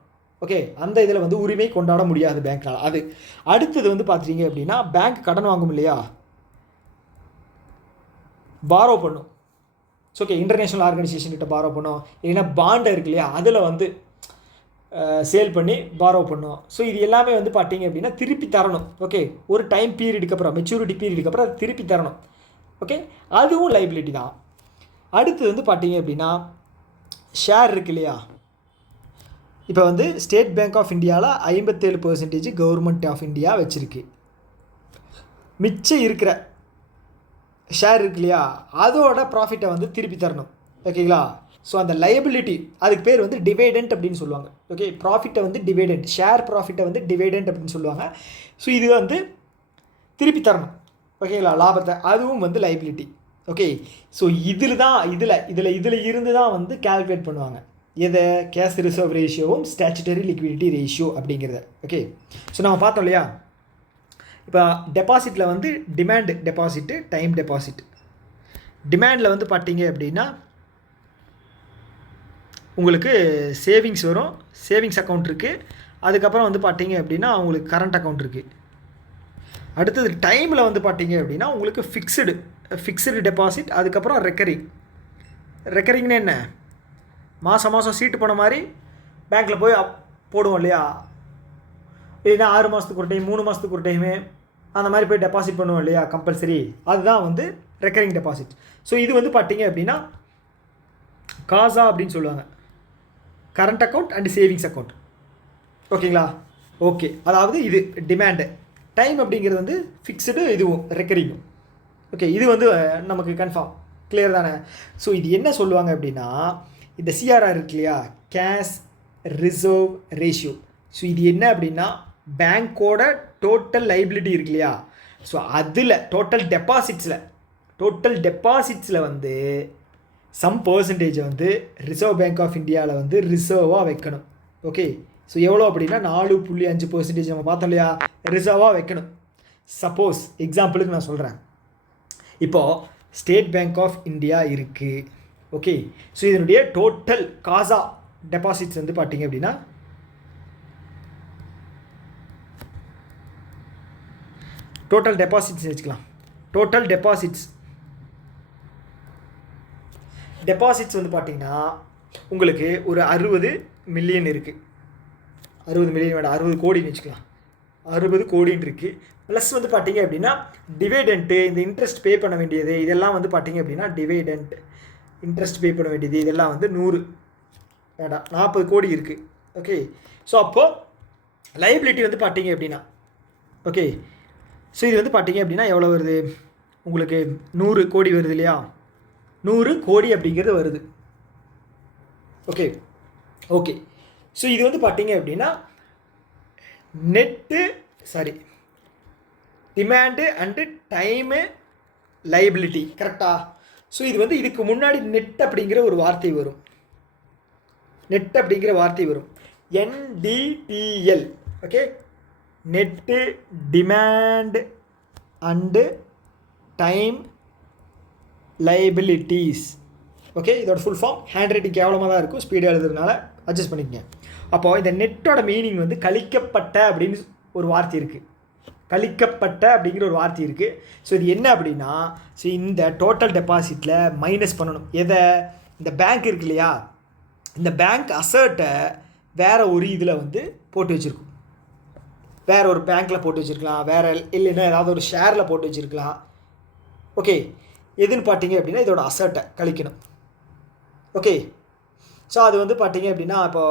ஓகே, அந்த இதில் வந்து உரிமை கொண்டாட முடியாது பேங்க்கால். அது அடுத்தது வந்து பார்த்துட்டீங்க அப்படின்னா பேங்க் கடன் வாங்கும் இல்லையா, பாரோ பண்ணும். ஓகே, இன்டர்நேஷ்னல் ஆர்கனைசேஷன் கிட்ட பாரோ பண்ணும், இல்லைன்னா பாண்டை இருக்கு இல்லையா அதில் வந்து சேல் பண்ணி பாரோ பண்ணும். ஸோ இது எல்லாமே வந்து பார்த்தீங்க அப்படின்னா திருப்பி தரணும். ஓகே, ஒரு டைம் பீரியடுக்கு அப்புறம், மெச்சூரிட்டி பீரியடுக்கு அப்புறம் அது திருப்பி தரணும். ஓகே, அதுவும் லைபிலிட்டி தான். அடுத்தது வந்து பார்த்தீங்க அப்படின்னா ஷேர் இருக்கு இல்லையா, இப்போ வந்து ஸ்டேட் பேங்க் ஆஃப் இந்தியாவில் 57% கவர்மெண்ட் ஆஃப் இந்தியா வச்சுருக்கு. மிச்சம் இருக்கிற ஷேர் இருக்கு இல்லையா, அதோட ப்ராஃபிட்டை வந்து திருப்பி தரணும். ஓகேங்களா, ஸோ அந்த லைபிலிட்டி அதுக்கு பேர் வந்து டிவைடெண்ட் அப்படின்னு சொல்லுவாங்க. ஓகே, ப்ராஃபிட்டை வந்து டிவைடெண்ட், ஷேர் ப்ராஃபிட்டை வந்து டிவைடெண்ட் அப்படின்னு சொல்லுவாங்க. ஸோ இது வந்து திருப்பி தரணும். ஓகேங்களா, லாபத்தை, அதுவும் வந்து லைபிலிட்டி. ஓகே, ஸோ இதில் இருந்து தான் வந்து கால்குலேட் பண்ணுவாங்க எதை, கேஷ் ரிசர்வ் ரேஷியோவும் ஸ்டாச்சுட்டரி லிக்விடிட்டி ரேஷியோ அப்படிங்கிறத. ஓகே, ஸோ நம்ம பார்த்தோம் இல்லையா, இப்போ டெபாசிட்டில் வந்து டிமாண்ட் டெபாசிட்டு, டைம் டெபாசிட். டிமாண்டில் வந்து பார்த்தீங்க அப்படின்னா உங்களுக்கு சேவிங்ஸ் வரும், சேவிங்ஸ் அக்கௌண்ட் இருக்குது. அதுக்கப்புறம் வந்து பார்த்தீங்க அப்படின்னா உங்களுக்கு கரண்ட் அக்கௌண்ட் இருக்குது. அடுத்தது டைமில் வந்து பார்த்தீங்க அப்படின்னா உங்களுக்கு ஃபிக்ஸ்டு டெபாசிட், அதுக்கப்புறம் ரெக்கரிங்னு என்ன, மாதம் சீட்டு போன மாதிரி பேங்க்கில் போய் போடுவோம் இல்லையா, இல்லைன்னா 6 மாதத்துக்கு ஒரு டைம், 3 மாதத்துக்கு ஒரு டைமு, அந்த மாதிரி போய் டெபாசிட் பண்ணுவோம் இல்லையா கம்பல்சரி, அதுதான் வந்து ரெக்கரிங் டெபாசிட். ஸோ இது வந்து பார்த்தீங்க அப்படின்னா காசா அப்படின்னு சொல்லுவாங்க, current account and savings account. ஓகேங்களா, ஓகே, அதாவது இது டிமாண்டு. டைம் அப்படிங்கிறது வந்து ஃபிக்ஸ்டு, இதுவும் ரெக்கரிங்கும். ஓகே, இது வந்து நமக்கு கன்ஃபார்ம் கிளியர் தானே. ஸோ இது என்ன சொல்லுவாங்க அப்படின்னா இந்த சிஆர்ஆர் இருக்கு இல்லையா, கேஷ் ரிசர்வ் ரேஷியோ. ஸோ இது என்ன அப்படின்னா பேங்க்கோட டோட்டல் லைபிலிட்டி இருக்கு இல்லையா, ஸோ அதில் டோட்டல் டெபாசிட்ஸில் வந்து சம் பர்சன்டேஜை வந்து ரிசர்வ் பேங்க் ஆஃப் இந்தியாவில் வந்து ரிசர்வாக வைக்கணும். ஓகே, ஸோ எவ்வளோ அப்படின்னா 4.5% நம்ம பார்த்தோம் இல்லையா ரிசர்வாக வைக்கணும். சப்போஸ் எக்ஸாம்பிளுக்கு நான் சொல்கிறேன், இப்போது ஸ்டேட் பேங்க் ஆஃப் இந்தியா இருக்குது. ஓகே, ஸோ இதனுடைய டோட்டல் காசா டெபாசிட்ஸ் வந்து பார்த்தீங்க அப்படின்னா டோட்டல் டெபாசிட்ஸ் வச்சுக்கலாம். டோட்டல் டெபாசிட்ஸ் வந்து பார்த்தீங்கன்னா உங்களுக்கு ஒரு 60 மில்லியன் இருக்குது. 60 மில்லியன் வேண்டாம், 60 கோடின்னு வச்சுக்கலாம். 60 கோடின்னு இருக்குது. ப்ளஸ் வந்து பார்த்தீங்க அப்படின்னா டிவைடெண்ட்டு, இந்த இன்ட்ரெஸ்ட் பே பண்ண வேண்டியது, இதெல்லாம் வந்து பார்த்தீங்க அப்படின்னா டிவைடெண்ட், இன்ட்ரெஸ்ட் பே பண்ண வேண்டியது, இதெல்லாம் வந்து 100 வேண்டாம் 40 கோடி இருக்குது. ஓகே, ஸோ அப்போது லைபிலிட்டி வந்து பார்த்தீங்க அப்படின்னா ஓகே, ஸோ இது வந்து பார்த்தீங்க அப்படின்னா எவ்வளோ வருது உங்களுக்கு, 100 கோடி வருது இல்லையா, 100 கோடி அப்படிங்கிறது வருது. ஓகே, ஸோ இது வந்து பார்த்தீங்க அப்படின்னா டிமாண்டு அண்டு டைமு லைபிலிட்டி. கரெக்டாக? ஸோ இது வந்து இதுக்கு முன்னாடி நெட் அப்படிங்கிற ஒரு வார்த்தை வரும், NDTL. Okay, net demand and time liabilities. Okay, இதோட ஃபுல் ஃபார்ம் ஹேண்ட் ரைட்டிங் கேவலமாக தான் இருக்கும், ஸ்பீடாக எழுதுறதுனால அட்ஜஸ்ட் பண்ணிக்கங்க. அப்போது இந்த நெட்டோட மீனிங் வந்து கழிக்கப்பட்ட அப்படின்னு ஒரு வார்த்தை இருக்குது. கழிக்கப்பட்ட அப்படிங்கிற ஒரு வார்த்தை இருக்குது. ஸோ இது என்ன அப்படின்னா, ஸோ இந்த டோட்டல் டெபாசிட்டில் மைனஸ் பண்ணணும். எதை? இந்த பேங்க் இருக்கு இல்லையா, இந்த பேங்க் அசர்ட்டை வேறு ஒரு இதில் வந்து போட்டு வச்சுருக்கும். வேறு ஒரு பேங்க்கில் போட்டு வச்சுருக்கலாம், வேறு இல்லைன்னா ஏதாவது ஒரு ஷேரில் போட்டு வச்சுருக்கலாம். ஓகே, எதுன்னு பார்த்தீங்க அப்படின்னா இதோட அசர்ட்டை கழிக்கணும். ஓகே, ஸோ அது வந்து பார்த்தீங்க அப்படின்னா இப்போ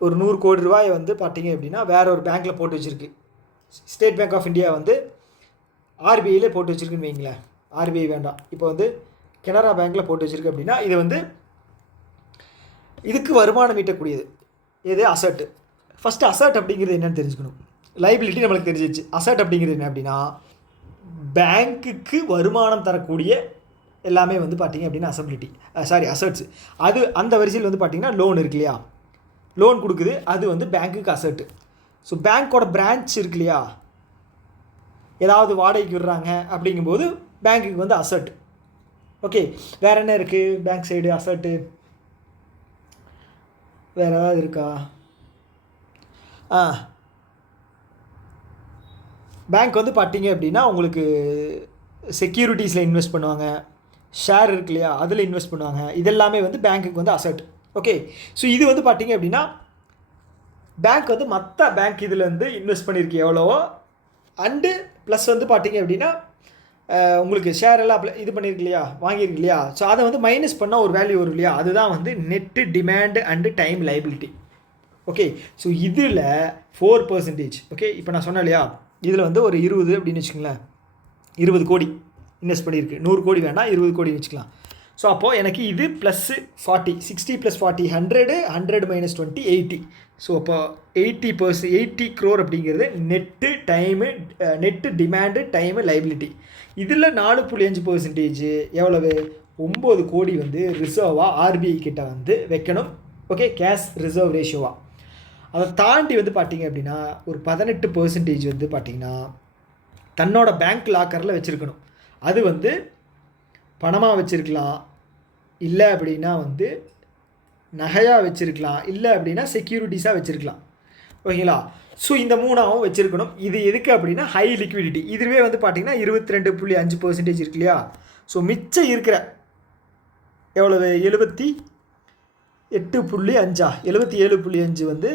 ஒரு 100 கோடி ரூபாய் வந்து பார்த்தீங்க அப்படின்னா வேறு ஒரு பேங்க்கில் போட்டு வச்சுருக்கு. ஸ்டேட் பேங்க் ஆஃப் இந்தியா வந்து ஆர்பிஐயிலே போட்டு வச்சுருக்குன்னு வைங்களேன். ஆர்பிஐ வேண்டாம், இப்போ வந்து கனரா பேங்க்கில் போட்டு வச்சுருக்கு அப்படின்னா இது வந்து இதுக்கு வருமானம் ஈட்டக்கூடியது. இது அசர்ட்டு. ஃபஸ்ட்டு அசர்ட் அப்படிங்கிறது என்னென்னு தெரிஞ்சுக்கணும். லைபிலிட்டி நம்மளுக்கு தெரிஞ்சிச்சு. அசர்ட் அப்படிங்கிறது என்ன அப்படின்னா பேங்க்குக்கு வருமானம் தரக்கூடிய எல்லாமே வந்து பார்த்திங்க அப்படின்னா அசர்ட்ஸ். அது அந்த வரிசையில் வந்து பார்த்திங்கன்னா லோன் இருக்கு இல்லையா, லோன் கொடுக்குது, அது வந்து பேங்க்குக்கு அசர்ட்டு. ஸோ பேங்க்கோட பிரான்ச் இருக்கு இல்லையா, ஏதாவது வாடகைக்கு விடுறாங்க அப்படிங்கும்போது பேங்க்குக்கு வந்து அசர்ட். ஓகே, வேறு என்ன இருக்குது பேங்க் சைடு அசர்ட்டு? வேறு ஏதாவது இருக்கா? பேங்க் வந்து பார்த்தீங்க அப்படின்னா உங்களுக்கு செக்யூரிட்டிஸில் இன்வெஸ்ட் பண்ணுவாங்க, ஷேர் இருக்கு இல்லையா அதில் இன்வெஸ்ட் பண்ணுவாங்க. இதெல்லாமே வந்து பேங்க்குக்கு வந்து அசர்ட். ஓகே, ஸோ இது வந்து பார்த்தீங்க அப்படின்னா பேங்க் வந்து மற்ற பேங்க் இதில் வந்து இன்வெஸ்ட் பண்ணியிருக்கு எவ்வளவோ, அண்டு ப்ளஸ் வந்து பார்த்தீங்க அப்படின்னா உங்களுக்கு ஷேர் எல்லாம் இது பண்ணியிருக்கு இல்லையா, வாங்கியிருக்கு இல்லையா, ஸோ அதை வந்து மைனஸ் பண்ணால் ஒரு வேல்யூ வரும் இல்லையா, அதுதான் வந்து net demand and time liability. Okay, so இதில் 4%. ஓகே, இப்போ நான் சொன்னேன் இல்லையா, இதில் வந்து ஒரு 20 அப்படின்னு வச்சுக்கோங்களேன், 20 கோடி இன்வெஸ்ட் பண்ணியிருக்கு. 100 கோடி வேண்டாம், 20 கோடி வச்சுக்கலாம். ஸோ அப்போது எனக்கு இது +40, 60 + 40 100, 100 - 20 80. ஸோ அப்போ 80 crore அப்படிங்கிறது net time, net demand time liability. இதில் 4.5% எவ்வளவு? 9 கோடி வந்து ரிசர்வாக ஆர்பிஐ கிட்ட வந்து வைக்கணும். ஓகே, கேஷ் ரிசர்வ் ரேஷியோவாக. அதை தாண்டி வந்து பார்த்திங்க அப்படின்னா ஒரு 18% வந்து பார்த்திங்கன்னா தன்னோட பேங்க் லாக்கரில் வச்சுருக்கணும். அது வந்து பணமாக வச்சுருக்கலாம், இல்லை அப்படின்னா வந்து நகையாக வச்சுருக்கலாம், இல்லை அப்படின்னா செக்யூரிட்டிஸாக வச்சுருக்கலாம். ஓகேங்களா? ஸோ இந்த 3ஆவும் வச்சுருக்கணும். இது எதுக்கு அப்படின்னா ஹை லிக்விடிட்டி. இதுவே வந்து பார்த்திங்கன்னா 22.5% இருக்கு இல்லையா, ஸோ மிச்சம் இருக்கிற எவ்வளவு 77.5 வந்து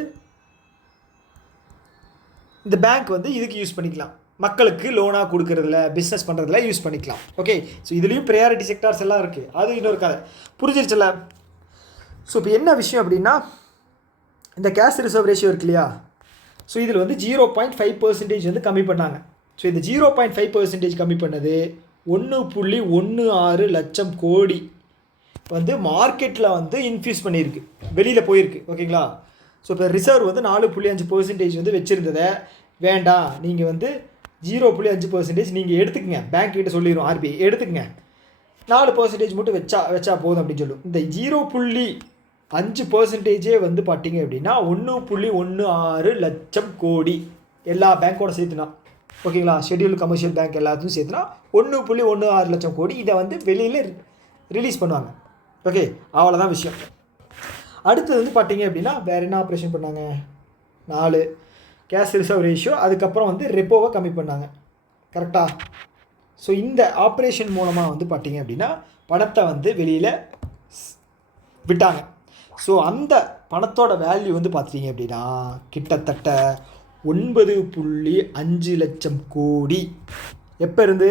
இந்த பேங்க் வந்து இதுக்கு யூஸ் பண்ணிக்கலாம், மக்களுக்கு லோனாக கொடுக்குறதுல, பிஸ்னஸ் பண்ணுறதுல யூஸ் பண்ணிக்கலாம். ஓகே, ஸோ இதுலேயும் ப்ரையாரிட்டி செக்டார்ஸ் எல்லாம் இருக்குது, அது இன்னொரு கதை. புரிஞ்சிருச்சுல்ல? ஸோ இப்போ என்ன விஷயம் அப்படின்னா இந்த கேஷ் ரிசர்வ் ரேஷியோ இருக்கு இல்லையா, ஸோ இதில் வந்து 0.5% வந்து கம்மி பண்ணாங்க. ஸோ இந்த 0.5% கம்மி பண்ணது 1.16 லட்சம் கோடி வந்து மார்க்கெட்டில் வந்து இன்ஃப்யூஸ் பண்ணியிருக்கு, வெளியில் போயிருக்கு. ஓகேங்களா? ஸோ இப்போ ரிசர்வ் வந்து 4.5% வந்து வச்சுருந்ததை வேண்டாம், நீங்கள் வந்து 0.5% நீங்கள் எடுத்துக்கங்க, பேங்க் கிட்ட சொல்லிடும் ஆர்பிஐ, எடுத்துக்கங்க 4% மட்டும் வச்சா போதும் அப்படின்னு சொல்லும். இந்த 0.5% வந்து பார்த்தீங்க அப்படின்னா 1.16 லட்சம் கோடி எல்லா பேங்க்கோட சேர்த்துனா. ஓகேங்களா? ஷெட்யூல்டு கமர்ஷியல் பேங்க் எல்லாத்தையும் சேர்த்துனா 1.16 லட்சம் கோடி இதை வந்து வெளியில் ரிலீஸ் பண்ணுவாங்க. ஓகே, அவ்வளோதான் விஷயம். அடுத்தது வந்து பார்த்தீங்க அப்படின்னா வேறு என்ன ஆப்ரேஷன் பண்ணாங்க? 4 கேஷ் ரிசர்வ் ரேஷியோ, அதுக்கப்புறம் வந்து ரெப்போவை கம்மி பண்ணாங்க. கரெக்டாக? ஸோ இந்த ஆப்ரேஷன் மூலமாக வந்து பார்த்தீங்க அப்படின்னா பணத்தை வந்து வெளியில் விட்டாங்க. ஸோ அந்த பணத்தோட வேல்யூ வந்து பார்த்தீங்க அப்படின்னா கிட்டத்தட்ட 9.5 லட்சம் கோடி. எப்போ இருந்து?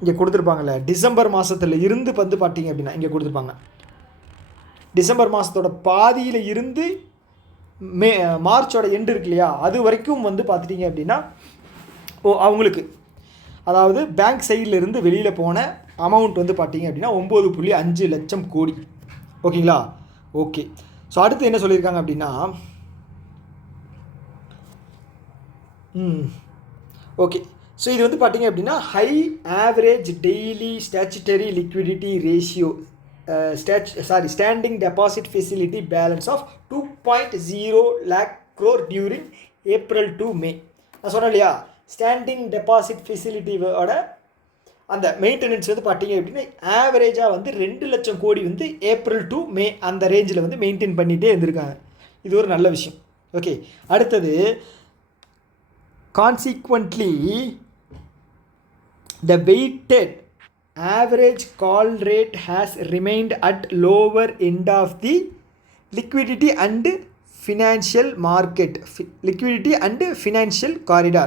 இங்கே கொடுத்துருப்பாங்கள்ல, டிசம்பர் மாதத்தில் இருந்து வந்து பார்த்தீங்க அப்படின்னா இங்கே கொடுத்துருப்பாங்க. டிசம்பர் மாதத்தோட பாதியில் இருந்து மார்ச்சோட எண்டு இருக்கு இல்லையா, அது வரைக்கும் வந்து பார்த்துட்டிங்க அப்படின்னா அவங்களுக்கு அதாவது பேங்க் சைடில் இருந்து வெளியில் போன அமௌண்ட் வந்து பார்த்தீங்க அப்படின்னா 9.5 லட்சம் கோடி. ஓகேங்களா? ஓகே, ஸோ அடுத்து என்ன சொல்லியிருக்காங்க அப்படின்னா ஓகே, ஸோ இது வந்து பார்த்தீங்க அப்படின்னா high average daily statutory liquidity ratio standing deposit facility balance of 2.0 lakh crore டியூரிங் April to May. நான் சொன்னேன் இல்லையா, ஸ்டாண்டிங் டெபாசிட் ஃபெசிலிட்டியோட அந்த மெயின்டெனன்ஸ் வந்து பார்த்தீங்க அப்படின்னா ஆவரேஜாக வந்து 2 லட்சம் கோடி வந்து ஏப்ரல் டு மே அந்த ரேஞ்சில் வந்து மெயின்டைன் பண்ணிகிட்டே இருந்திருக்காங்க. இது ஒரு நல்ல விஷயம். ஓகே, அடுத்தது consequently the weighted average call rate has remained at lower end of the liquidity and financial market liquidity and financial corridor,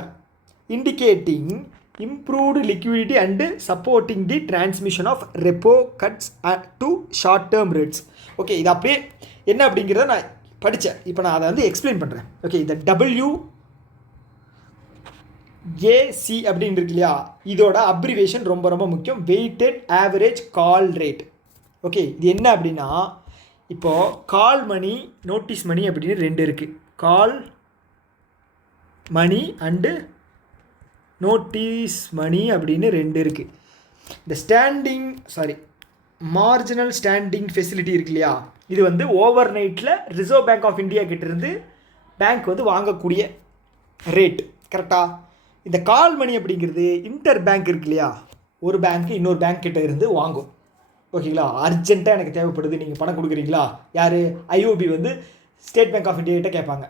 indicating improved liquidity and supporting the transmission of repo cuts to short term rates. Okay, இது அப்படியே என்ன அப்படிங்கிறத நான் படித்தேன். இப்போ நான் அதை வந்து எக்ஸ்பிளைன் பண்ணுறேன். ஓகே, இந்த ஏசி அப்படின்னு இருக்கு இல்லையா, இதோட அப்ரிவேஷன் ரொம்ப ரொம்ப முக்கியம். Weighted average call rate. Okay, இது என்ன அப்படின்னா இப்போது கால் மணி நோட்டீஸ் மணி அப்படின்னு 2 இருக்குது. கால் மணி நோட்டீஸ் மணி அப்படின்னு 2 இருக்குது. இந்த மார்ஜினல் ஸ்டாண்டிங் ஃபெசிலிட்டி இருக்கு இல்லையா, இது வந்து ஓவர் நைட்டில் ரிசர்வ் பேங்க் ஆஃப் இந்தியா கிட்டேருந்து பேங்க் வந்து வாங்கக்கூடிய ரேட். கரெக்டாக? இந்த கால் மணி அப்படிங்கிறது இன்டர் பேங்க் இருக்கு இல்லையா, ஒரு பேங்க்கு இன்னொரு பேங்க் கிட்ட இருந்து வாங்கும். ஓகேங்களா, அர்ஜென்ட்டாக எனக்கு தேவைப்படுது, நீங்கள் பணம் கொடுக்குறீங்களா, யார் ஐஓபி வந்து ஸ்டேட் பேங்க் ஆஃப் இந்தியா கிட்ட கேட்பாங்க.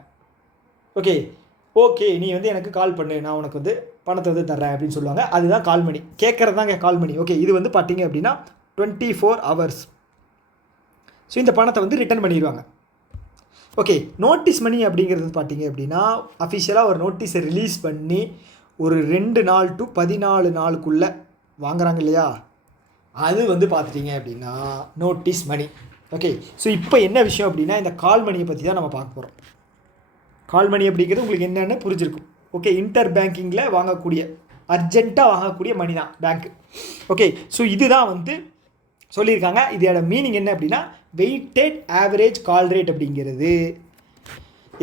ஓகே நீ வந்து எனக்கு கால் பண்ணு, நான் உனக்கு வந்து பணத்தை வந்து தர்றேன் அப்படின்னு சொல்லுவாங்க. அதுதான் கால் மணி, கேட்குறது தாங்க கால் மணி. ஓகே, இது வந்து பார்த்தீங்க அப்படின்னா 24 hours. ஸோ இந்த பணத்தை வந்து ரிட்டர்ன் பண்ணிடுவாங்க. ஓகே, நோட்டீஸ் மணி அப்படிங்கிறது பார்த்தீங்க அப்படின்னா அஃபிஷியலாக ஒரு நோட்டீஸை ரிலீஸ் பண்ணி ஒரு 2 நாள் டு 14 நாளுக்குள்ளே வாங்குறாங்க இல்லையா, அது வந்து பார்த்துட்டிங்க அப்படின்னா நோட்டீஸ் மணி. ஓகே, ஸோ இப்போ என்ன விஷயம் அப்படின்னா இந்த கால் மணியை பற்றி தான் நம்ம பார்க்க போகிறோம். கால் மணி அப்படிங்கிறது உங்களுக்கு என்னென்னு புரிஞ்சிருக்கும். ஓகே, இன்டர் பேங்கிங்கில் வாங்கக்கூடிய அர்ஜென்ட்டாக வாங்கக்கூடிய மணி தான் பேங்க்கு. ஓகே, ஸோ இதுதான் வந்து சொல்லியிருக்காங்க. இதோட மீனிங் என்ன அப்படின்னா வெயிட்டட் ஆவரேஜ் கால் ரேட் அப்படிங்கிறது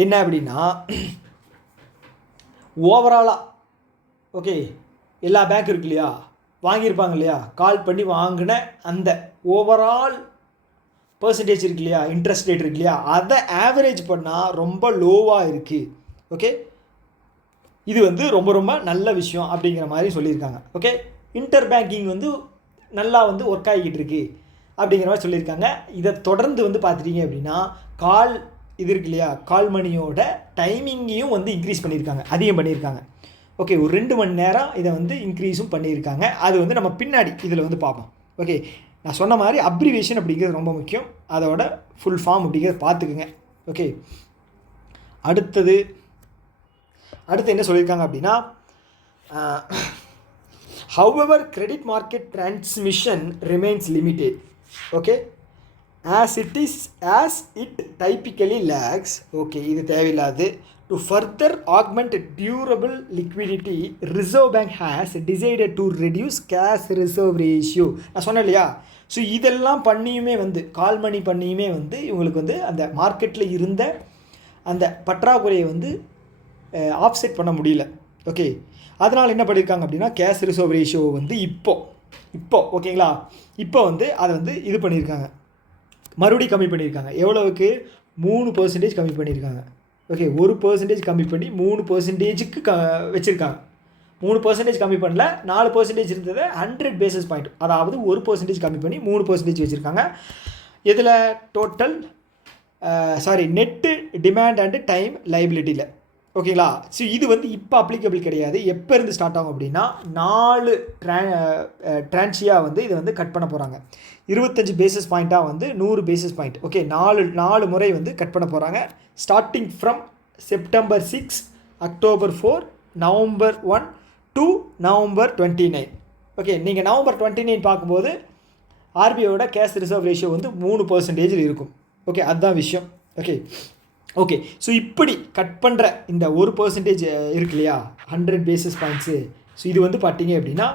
என்ன அப்படின்னா ஓவராலாக ஓகே எல்லா பேங்க் இருக்கு இல்லையா, வாங்கியிருப்பாங்க இல்லையா, கால் பண்ணி வாங்கின அந்த ஓவரால் பர்சன்டேஜ் இருக்கு இல்லையா, இன்ட்ரெஸ்ட் ரேட் இருக்கு இல்லையா, அதை ஆவரேஜ் பண்ணால் ரொம்ப லோவாக இருக்குது. ஓகே, இது வந்து ரொம்ப ரொம்ப நல்ல விஷயம் அப்படிங்கிற மாதிரி சொல்லியிருக்காங்க. ஓகே, இன்டர் பேங்கிங் வந்து நல்லா வந்து ஒர்க் ஆகிக்கிட்டு இருக்கு அப்படிங்கிற மாதிரி சொல்லியிருக்காங்க. இதை தொடர்ந்து வந்து பார்த்துட்டிங்க அப்படின்னா கால் இது இருக்கு இல்லையா, கால் மணியோட டைமிங்கையும் வந்து இன்க்ரீஸ் பண்ணியிருக்காங்க, அதிகம் பண்ணியிருக்காங்க. ஓகே, ஒரு 2 மணி நேரம் இதை வந்து இன்க்ரீஸும் பண்ணியிருக்காங்க. அது வந்து நம்ம பின்னாடி இதில் வந்து பார்ப்போம். ஓகே, நான் சொன்ன மாதிரி அப்ரிவேஷன் அப்படிங்கிறது ரொம்ப முக்கியம், அதோட ஃபுல் ஃபார்ம் அப்படிங்கிறத பார்த்துக்குங்க. ஓகே, அடுத்து என்ன சொல்லியிருக்காங்க அப்படின்னா however credit market transmission remains limited. Okay, as it typically lags. Okay, இது தேவையில்லாது. To further augment durable liquidity, Reserve Bank has decided to reduce cash reserve ratio. நான் சொன்னேன் இல்லையா, ஸோ இதெல்லாம் பண்ணியுமே வந்து கால் மணி பண்ணியுமே வந்து இவங்களுக்கு வந்து அந்த மார்க்கெட்டில் இருந்த அந்த பற்றாக்குறையை வந்து ஆஃப்செட் பண்ண முடியல. ஓகே, அதனால் என்ன பண்ணியிருக்காங்க அப்படின்னா கேஷ் ரிசர்வ் ரேஷியோ வந்து இப்போ ஓகேங்களா, இப்போ வந்து அதை வந்து இது பண்ணியிருக்காங்க, மறுபடியும் கம்மி பண்ணியிருக்காங்க. எவ்வளவுக்கு? 3% கம்மி பண்ணியிருக்காங்க. ஓகே, 1% கம்மி பண்ணி 3%க்கு வச்சுருக்காங்க. 3% கம்மி பண்ணல, 4% இருந்ததை 100 basis point, அதாவது 1% கம்மி பண்ணி 3% வச்சுருக்காங்க. இதில் total net demand and time லைபிலிட்டியில். ஓகேங்களா, ஸோ இது வந்து இப்போ அப்ளிகபிள் கிடையாது. எப்போ இருந்து ஸ்டார்ட் ஆகும் அப்படின்னா 4 ட்ரான்ச்சியாக வந்து இதை வந்து கட் பண்ண போகிறாங்க. 25 பேசிஸ் பாயிண்ட்டாக வந்து 100 பேசிஸ் பாயிண்ட். ஓகே, 4 முறை வந்து கட் பண்ண போகிறாங்க. Starting from September 6, October 4, November 1 to November 29. Okay, நீங்கள் November 29 பார்க்கும்போது ஆர்பிஐயோட கேஷ் ரிசர்வ் ரேஷியோ வந்து 3% இருக்கும். ஓகே, அதுதான் விஷயம். ஓகே, ஸோ இப்படி கட் பண்ணுற இந்த 1% இருக்கு இல்லையா, 100 பேசிஸ் பாயிண்ட்ஸு. ஸோ இது வந்து பார்த்தீங்க அப்படின்னா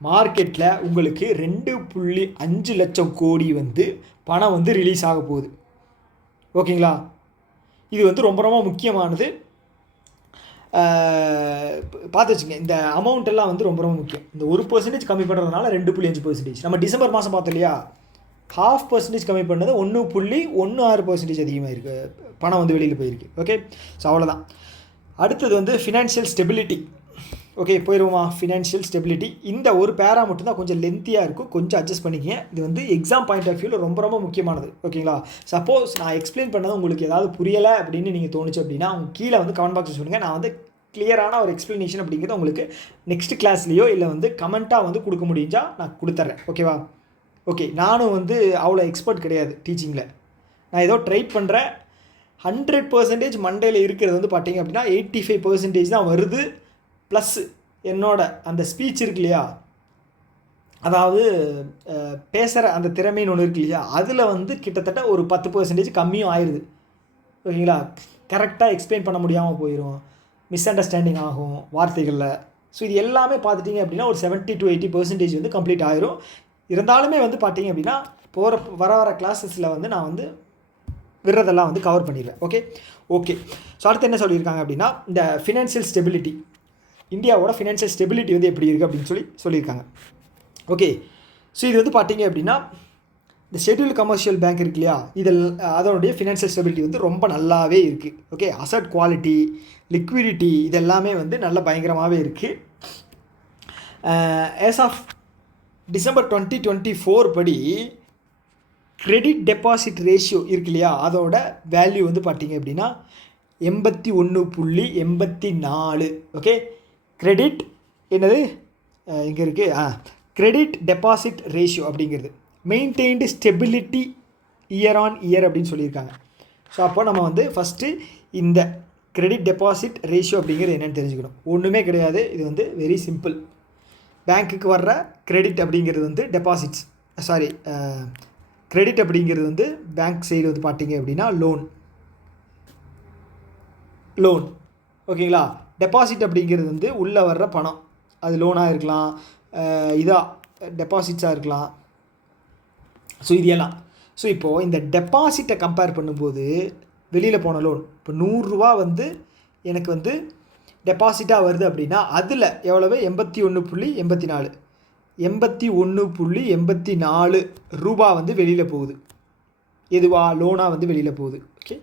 மார்க்கெட்டில் உங்களுக்கு 2.5 லட்சம் கோடி வந்து பணம் வந்து ரிலீஸ் ஆக போகுது. ஓகேங்களா, இது வந்து ரொம்ப ரொம்ப முக்கியமானது. பார்த்து வச்சுங்க, இந்த அமௌண்ட் எல்லாம் வந்து ரொம்ப ரொம்ப முக்கியம். இந்த 1% கம்மி பண்ணுறதுனால 2.5%. நம்ம டிசம்பர் மாதம் பார்த்தோம் இல்லையா, 0.5% கம்மி பண்ணது 1.16% அதிகமாக இருக்குது, பணம் வந்து வெளியில் போயிருக்கு. ஓகே, ஸோ அவ்வளோதான். அடுத்தது வந்து ஃபினான்ஷியல் ஸ்டெபிலிட்டி. ஓகே, போயிடுவோமா? Financial stability. இந்த ஒரு பேரா மட்டும் தான் கொஞ்சம் லென்த்தியாக இருக்கும், கொஞ்சம் அட்ஜஸ்ட் பண்ணிக்கங்க. இது வந்து எக்ஸாம் பாயிண்ட் ஆஃப் வியூவில் ரொம்ப ரொம்ப முக்கியமானது. ஓகேங்களா? சப்போஸ் நான் எக்ஸ்பிளைன் பண்ணது உங்களுக்கு ஏதாவது புரியலை அப்படின்னு நீங்கள் தோணுச்சு அப்படின்னா அவங்க கீழே வந்து கமெண்ட் பாக்ஸில் சொல்லுங்கள். நான் வந்து கிளியரான ஒரு எக்ஸ்ப்ளனேஷன் அப்படிங்கிறது உங்களுக்கு நெக்ஸ்ட் கிளாஸ்லேயோ இல்லை வந்து கமெண்ட்டாக வந்து கொடுக்க முடிஞ்சால் நான் கொடுத்துட்றேன். ஓகேவா? ஓகே, நானும் வந்து அவ்வளோ எக்ஸ்பர்ட் கிடையாது டீச்சிங்கில். நான் ஏதோ ட்ரை பண்ணுறேன். 100% மண்டையில் இருக்கிறது வந்து பார்த்தீங்க அப்படின்னா 85% தான் வருது. ப்ளஸ் என்னோட அந்த ஸ்பீச் இருக்கு இல்லையா, அதாவது பேசுகிற அந்த திறமைன்னு ஒன்று இருக்கு இல்லையா, அதில் வந்து கிட்டத்தட்ட ஒரு 10% கம்மியும் ஆயிடுது. ஓகேங்களா? கரெக்டாக எக்ஸ்பிளைன் பண்ண முடியாமல் போயிடும், மிஸ் அண்டர்ஸ்டாண்டிங் ஆகும் வார்த்தைகளில். ஸோ இது எல்லாமே பார்த்துட்டிங்க அப்படின்னா ஒரு 70 to 80% வந்து கம்ப்ளீட் ஆயிரும். இருந்தாலுமே வந்து பார்த்தீங்க அப்படின்னா வர கிளாஸஸில் வந்து நான் வந்து விடுறதெல்லாம் வந்து கவர் பண்ணிடுவேன். ஓகே. ஸோ அடுத்து என்ன சொல்லியிருக்காங்க அப்படின்னா, இந்த ஃபினான்ஷியல் ஸ்டெபிலிட்டி, இந்தியாவோட ஃபினான்ஷியல் ஸ்டெபிலிட்டி வந்து எப்படி இருக்குது அப்படின்னு சொல்லியிருக்காங்க. ஓகே, ஸோ இது வந்து பார்த்தீங்க அப்படின்னா இந்த ஷெட்யூல்டு கமர்ஷியல் பேங்க் இருக்கு இல்லையா, அதனுடைய ஃபினான்ஷியல் ஸ்டெபிலிட்டி வந்து ரொம்ப நல்லாவே இருக்குது. ஓகே, அசட் குவாலிட்டி, லிக்விடிட்டி இதெல்லாமே வந்து நல்ல பயங்கரமாகவே இருக்குது. ஆஸ் ஆஃப் டிசம்பர் 2024 படி கிரெடிட் டெபாசிட் ரேஷியோ இருக்கு இல்லையா, அதோட வேல்யூ வந்து பார்த்தீங்க அப்படின்னா 81.84. ஓகே, கிரெடிட் என்னது இங்கே இருக்குது, கிரெடிட் டெபாசிட் ரேஷியோ அப்படிங்கிறது maintained stability year on year அப்படின்னு சொல்லியிருக்காங்க. ஸோ அப்போ நம்ம வந்து ஃபஸ்ட்டு இந்த கிரெடிட் டெபாசிட் ரேஷியோ அப்படிங்கிறது என்னென்னு தெரிஞ்சுக்கணும். ஒன்றுமே கிடையாது, இது வந்து வெரி சிம்பிள். பேங்க்குக்கு வர்ற கிரெடிட் அப்படிங்கிறது வந்து கிரெடிட் அப்படிங்கிறது வந்து பேங்க் சைடு வந்து பார்த்தீங்க அப்படின்னா லோன். ஓகேங்களா? டெபாசிட் அப்படிங்கிறது வந்து உள்ளே வர்ற பணம், அது லோனாக இருக்கலாம், டெபாசிட்ஸாக இருக்கலாம். ஸோ இது எல்லாம். ஸோ இப்போது இந்த டெபாசிட்டை கம்பேர் பண்ணும்போது வெளியில் போன லோன் இப்போ 100 ரூபா வந்து எனக்கு வந்து டெபாசிட்டாக வருது அப்படின்னா அதில் எவ்வளவு 81.84 ரூபா வந்து வெளியில் போகுது. எதுவா? லோனாக வந்து வெளியில் போகுது. Okay,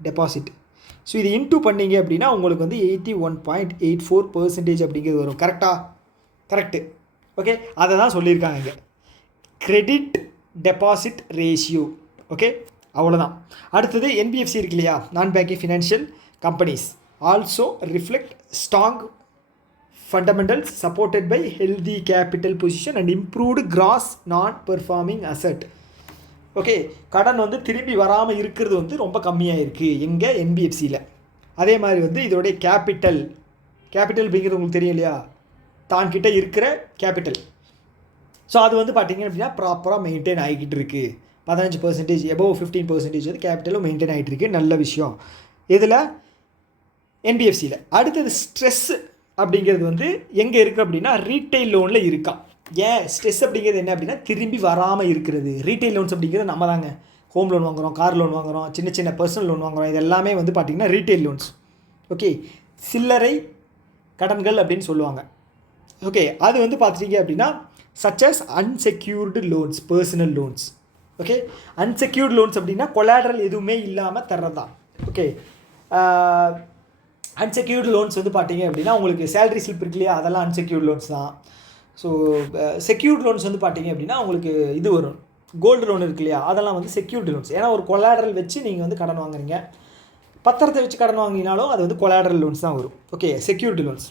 deposit. ஸோ இது இன்டூ பண்ணிங்க அப்படின்னா உங்களுக்கு வந்து 81.84% அப்படிங்கிறது வரும். கரெக்டு. ஓகே, அதை தான் சொல்லியிருக்காங்க இங்கே, கிரெடிட் டெபாசிட் ரேஷியோ. ஓகே, அவ்வளோதான். அடுத்தது என்பிஎஃப்சி இருக்கு இல்லையா, non banking financial companies also reflect strong fundamentals supported by healthy capital position and improved gross non performing asset. Okay, கடன் வந்து திரும்பி வராமல் இருக்கிறது வந்து ரொம்ப கம்மியாக இருக்குது எங்கள் என்பிஎஃப்சியில். அதே மாதிரி வந்து இதோடைய கேபிட்டல் அப்படிங்கிறது உங்களுக்கு தெரியும் இல்லையா, தான்கிட்ட இருக்கிற கேபிட்டல். ஸோ அது வந்து பார்த்திங்க அப்படின்னா ப்ராப்பராக மெயின்டைன் ஆகிக்கிட்டு இருக்குது. 15% எபோவ் 15% வந்து கேபிட்டலும் மெயின்டைன் ஆகிட்டு இருக்குது. நல்ல விஷயம் இதில் என்பிஎஃப்சியில். அடுத்தது ஸ்ட்ரெஸ் அப்படிங்கிறது வந்து எங்கே இருக்குது அப்படின்னா ரீட்டைல் லோனில் இருக்கா. ஏன் ஸ்ட்ரெஸ் அப்படிங்கிறது என்ன அப்படின்னா திரும்பி வராமல் இருக்கிறது. ரீட்டைல் லோன்ஸ் அப்படிங்கிறது நம்ம தாங்க ஹோம் லோன் வாங்குகிறோம், கார் லோன் வாங்குகிறோம், சின்ன பர்சனல் லோன் வாங்குகிறோம். இது எல்லாமே வந்து பார்த்திங்கன்னா ரீட்டைல் லோன்ஸ். ஓகே, சில்லறை கடன்கள் அப்படின்னு சொல்லுவாங்க. ஓகே, அது வந்து பார்த்துட்டிங்க அப்படின்னா such as unsecured loans, personal loans. Okay, unsecured loans அப்படின்னா கொலாட்ரல் எதுவுமே இல்லாமல் தர்றது தான். ஓகே, அன்செக்யூர்டு லோன்ஸ் வந்து பார்த்தீங்க அப்படின்னா உங்களுக்கு சேலரி ஸ்லிப் இருக்கு இல்லையா, அதெல்லாம் அன்செக்யூர்டு லோன்ஸ் தான். ஸோ செக்யூர்டு லோன்ஸ் வந்து பார்த்தீங்க அப்படின்னா உங்களுக்கு இது வரும், கோல்டு லோன் இருக்கு இல்லையா, அதெல்லாம் வந்து செக்யூர்டு லோன்ஸ். ஏன்னா ஒரு கொலாட்ரல் வச்சு நீங்கள் வந்து கடன் வாங்குறீங்க, பத்திரத்தை வச்சு கடன் வாங்கினாலும் அது வந்து கொலாட்ரல் லோன்ஸ் தான் வரும். Okay, security loans.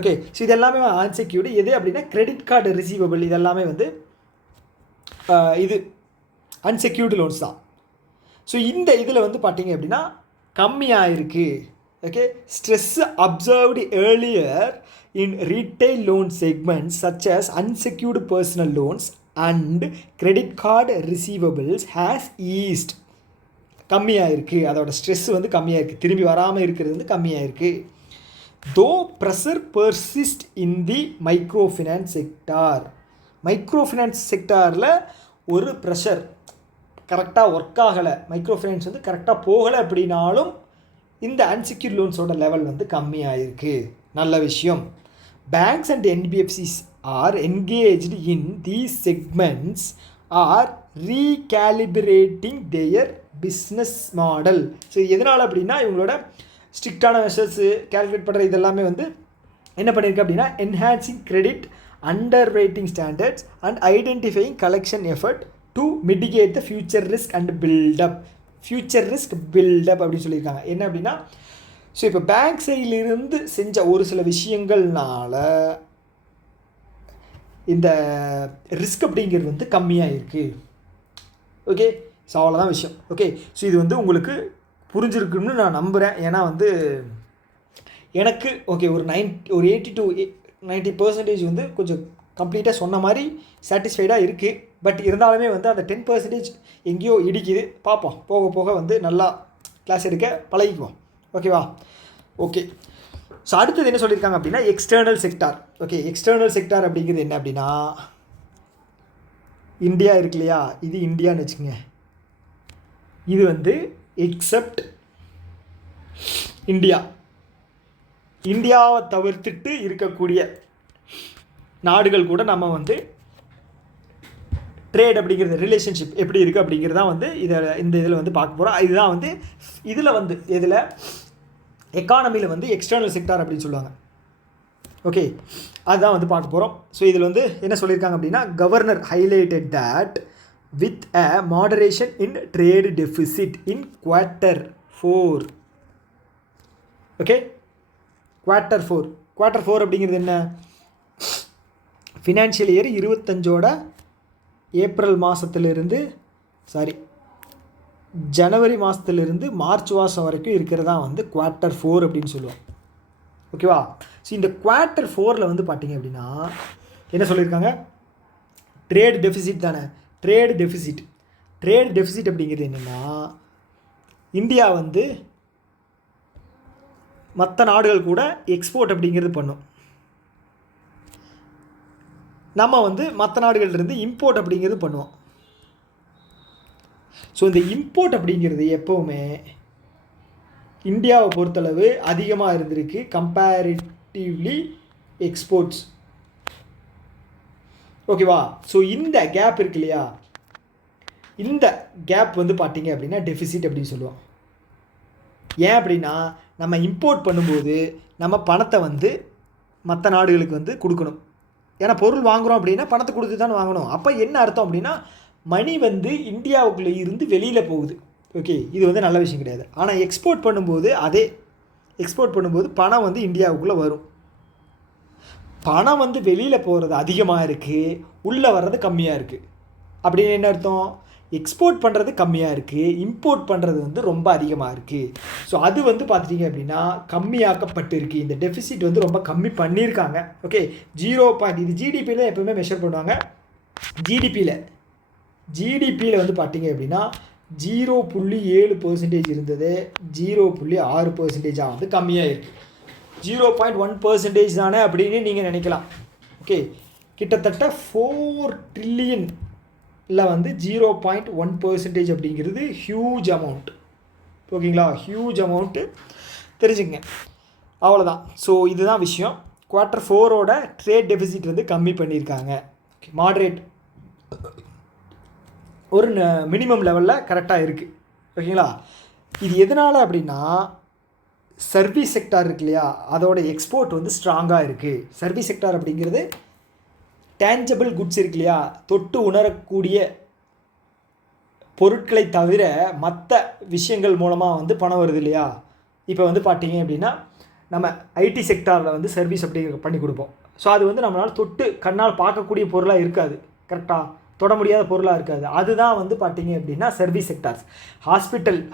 Okay, so இது எல்லாமே அன்செக்யூர்டு. எது அப்படின்னா கிரெடிட் கார்டு ரிசீவபிள் இதெல்லாமே வந்து இது அன்செக்யூர்டு லோன்ஸ் தான். ஸோ இந்த இதில் வந்து பார்த்தீங்க அப்படின்னா கம்மியாக இருக்குது. Okay, stress observed earlier in retail loan segments such as unsecured personal loans and credit card receivables has eased. கம்மியாக இருக்குது, அதோட ஸ்ட்ரெஸ் வந்து கம்மியாக இருக்குது, திரும்பி வராமல் இருக்கிறது வந்து கம்மியாக இருக்குது. Though pressure persist in the micro finance sector. Micro finance செக்டாரில் ஒரு ப்ரெஷர் கரெக்டாக ஒர்க் ஆகலை, மைக்ரோ ஃபினான்ஸ் வந்து கரெக்டாக போகலை அப்படின்னாலும் இந்த அன்செக்யூர்ட் லோன்ஸோட லெவல் வந்து கம்மியாக இருக்குது. நல்ல விஷயம். Banks and NBFCs are engaged in these segments are recalibrating their business model. So எதனால் அப்படின்னா இவங்களோட ஸ்ட்ரிக்டான மெஷர்ஸு கேல்குலேட் பண்ணுற இதெல்லாமே வந்து என்ன பண்ணியிருக்கு அப்படின்னா enhancing credit underwriting standards and identifying collection effort to mitigate the future risk and buildup அப்படின்னு சொல்லியிருக்காங்க. என்ன அப்படின்னா ஸோ இப்போ பேங்க் சைட்லேருந்து செஞ்ச ஒரு சில விஷயங்கள்னால இந்த ரிஸ்க் அப்படிங்கிறது வந்து கம்மியாக இருக்குது. ஓகே, ஸோ அவ்வளோதான் விஷயம். ஓகே, ஸோ இது வந்து உங்களுக்கு புரிஞ்சிருக்குன்னு நான் நம்புகிறேன். ஏன்னா வந்து எனக்கு ஓகே ஒரு 80 to 90% வந்து கொஞ்சம் கம்ப்ளீட்டாக சொன்ன மாதிரி சாட்டிஸ்ஃபைடாக இருக்குது. பட் இருந்தாலுமே வந்து அந்த 10% எங்கேயோ இடிக்குது. பார்ப்போம், போக போக வந்து நல்லா கிளாஸ் எடுக்க பழகிக்குவோம். ஓகேவா? ஓகே, ஸோ அடுத்தது என்ன சொல்லியிருக்காங்க அப்படின்னா external sector. Okay, external sector அப்படிங்கிறது என்ன அப்படின்னா இந்தியா இருக்கு இல்லையா, இது இந்தியான்னு வச்சுக்கோங்க. இது வந்து எக்ஸப்ட் இந்தியாவை தவிர்த்துட்டு இருக்கக்கூடிய நாடுகள் கூட நம்ம வந்து ட்ரேட் அப்படிங்கிறது ரிலேஷன்ஷிப் எப்படி இருக்குது அப்படிங்கிறதான் வந்து இந்த இதில் வந்து பார்க்க போகிறோம். இதுதான் வந்து இதில் எக்கானமியில் வந்து எக்ஸ்டர்னல் செக்டார் அப்படின்னு சொல்லுவாங்க. ஓகே, அதுதான் வந்து பார்க்க போகிறோம். ஸோ இதில் வந்து என்ன சொல்லியிருக்காங்க அப்படின்னா governor highlighted that with a moderation in trade deficit in Q4. Okay, Q4 அப்படிங்கிறது என்ன? ஃபினான்ஷியல் இயர் 25 ஏப்ரல் மாதத்துலேருந்து ஜனவரி மாதத்துலேருந்து மார்ச் மாதம் வரைக்கும் இருக்கிறதா வந்து Q4 அப்படின்னு சொல்லுவோம். ஓகேவா? ஸோ இந்த Q4 வந்து பார்த்தீங்க அப்படின்னா என்ன சொல்லியிருக்காங்க? ட்ரேட் டெஃபிசிட் தானே. ட்ரேட் டெஃபிசிட் அப்படிங்கிறது என்னென்னா இந்தியா வந்து மற்ற நாடுகள் கூட எக்ஸ்போர்ட் அப்படிங்கிறது பண்ணும். நம்ம வந்து மற்ற நாடுகள்லேருந்து இம்போர்ட் அப்படிங்கிறது பண்ணுவோம். ஸோ இந்த இம்போர்ட் அப்படிங்கிறது எப்போவுமே இந்தியாவை பொறுத்தளவு அதிகமாக இருந்திருக்கு கம்பேரிட்டிவ்லி எக்ஸ்போர்ட்ஸ். ஓகேவா? ஸோ இந்த கேப் இருக்கு இல்லையா, இந்த கேப் வந்து பார்த்தீங்க அப்படின்னா டெஃபிசிட் அப்படின்னு சொல்லுவோம். ஏன் அப்படின்னா நம்ம இம்போர்ட் பண்ணும்போது நம்ம பணத்தை வந்து மற்ற நாடுகளுக்கு வந்து கொடுக்கணும். ஏன்னா பொருள் வாங்குகிறோம் அப்படின்னா பணத்தை கொடுத்து தான் வாங்கணும். அப்போ என்ன அர்த்தம் அப்படின்னா மணி வந்து இந்தியாவுக்குள்ளே இருந்து வெளியில் போகுது. ஓகே, இது வந்து நல்ல விஷயம் கிடையாது. ஆனால் எக்ஸ்போர்ட் பண்ணும்போது பணம் வந்து இந்தியாவுக்குள்ளே வரும். பணம் வந்து வெளியில் போகிறது அதிகமாக இருக்குது, உள்ளே வர்றது கம்மியாக இருக்குது. அப்படின்னு என்ன அர்த்தம்? எக்ஸ்போர்ட் பண்ணுறது கம்மியாக இருக்குது, இம்போர்ட் பண்ணுறது வந்து ரொம்ப அதிகமாக இருக்குது. ஸோ அது வந்து பார்த்துட்டிங்க அப்படின்னா கம்மியாக்கப்பட்டு இருக்குது. இந்த டெஃபிசிட் வந்து ரொம்ப கம்மி பண்ணியிருக்காங்க. ஓகே, 0. இது ஜிடிபியில் எப்போவுமே மெஷர் பண்ணுவாங்க. ஜிடிபியில் வந்து பார்த்தீங்க அப்படின்னா 0.7% இருந்தது 0.6% வந்து கம்மியாக இருக்குது. 0.1% தானே அப்படின்னு நீங்கள் நினைக்கலாம். ஓகே, கிட்டத்தட்ட 4 trillion வந்து 0.1% அப்படிங்கிறது ஹியூஜ் அமௌண்ட். ஓகேங்களா? ஹியூஜ் அமௌண்ட்டு தெரிஞ்சுக்கங்க. அவ்வளோதான். ஸோ இதுதான் விஷயம். Q4 ட்ரேட் டெஃபிசிட் வந்து கம்மி பண்ணியிருக்காங்க. ஓகே, மாட்ரேட் ஒரு மினிமம் லெவலில் கரெக்டாக இருக்குது. ஓகேங்களா? இது எதனால் அப்படின்னா சர்வீஸ் செக்டார் இருக்கு இல்லையா, அதோட எக்ஸ்போர்ட் வந்து ஸ்ட்ராங்காக இருக்குது. சர்வீஸ் செக்டார் அப்படிங்கிறது டேஞ்சபிள் குட்ஸ் இருக்கு இல்லையா, தொட்டு உணரக்கூடிய பொருட்களை தவிர மற்ற விஷயங்கள் மூலமாக வந்து பணம் வருது இல்லையா. இப்போ வந்து பார்த்தீங்க அப்படின்னா நம்ம ஐடி செக்டாரில் வந்து சர்வீஸ் அப்படி பண்ணி கொடுப்போம். ஸோ அது வந்து நம்மளால் தொட்டு கண்ணால் பார்க்கக்கூடிய பொருளாக இருக்காது, கரெக்டாக தொட முடியாத பொருளாக இருக்காது. அதுதான் வந்து பார்த்தீங்க அப்படின்னா சர்வீஸ் செக்டார்ஸ்.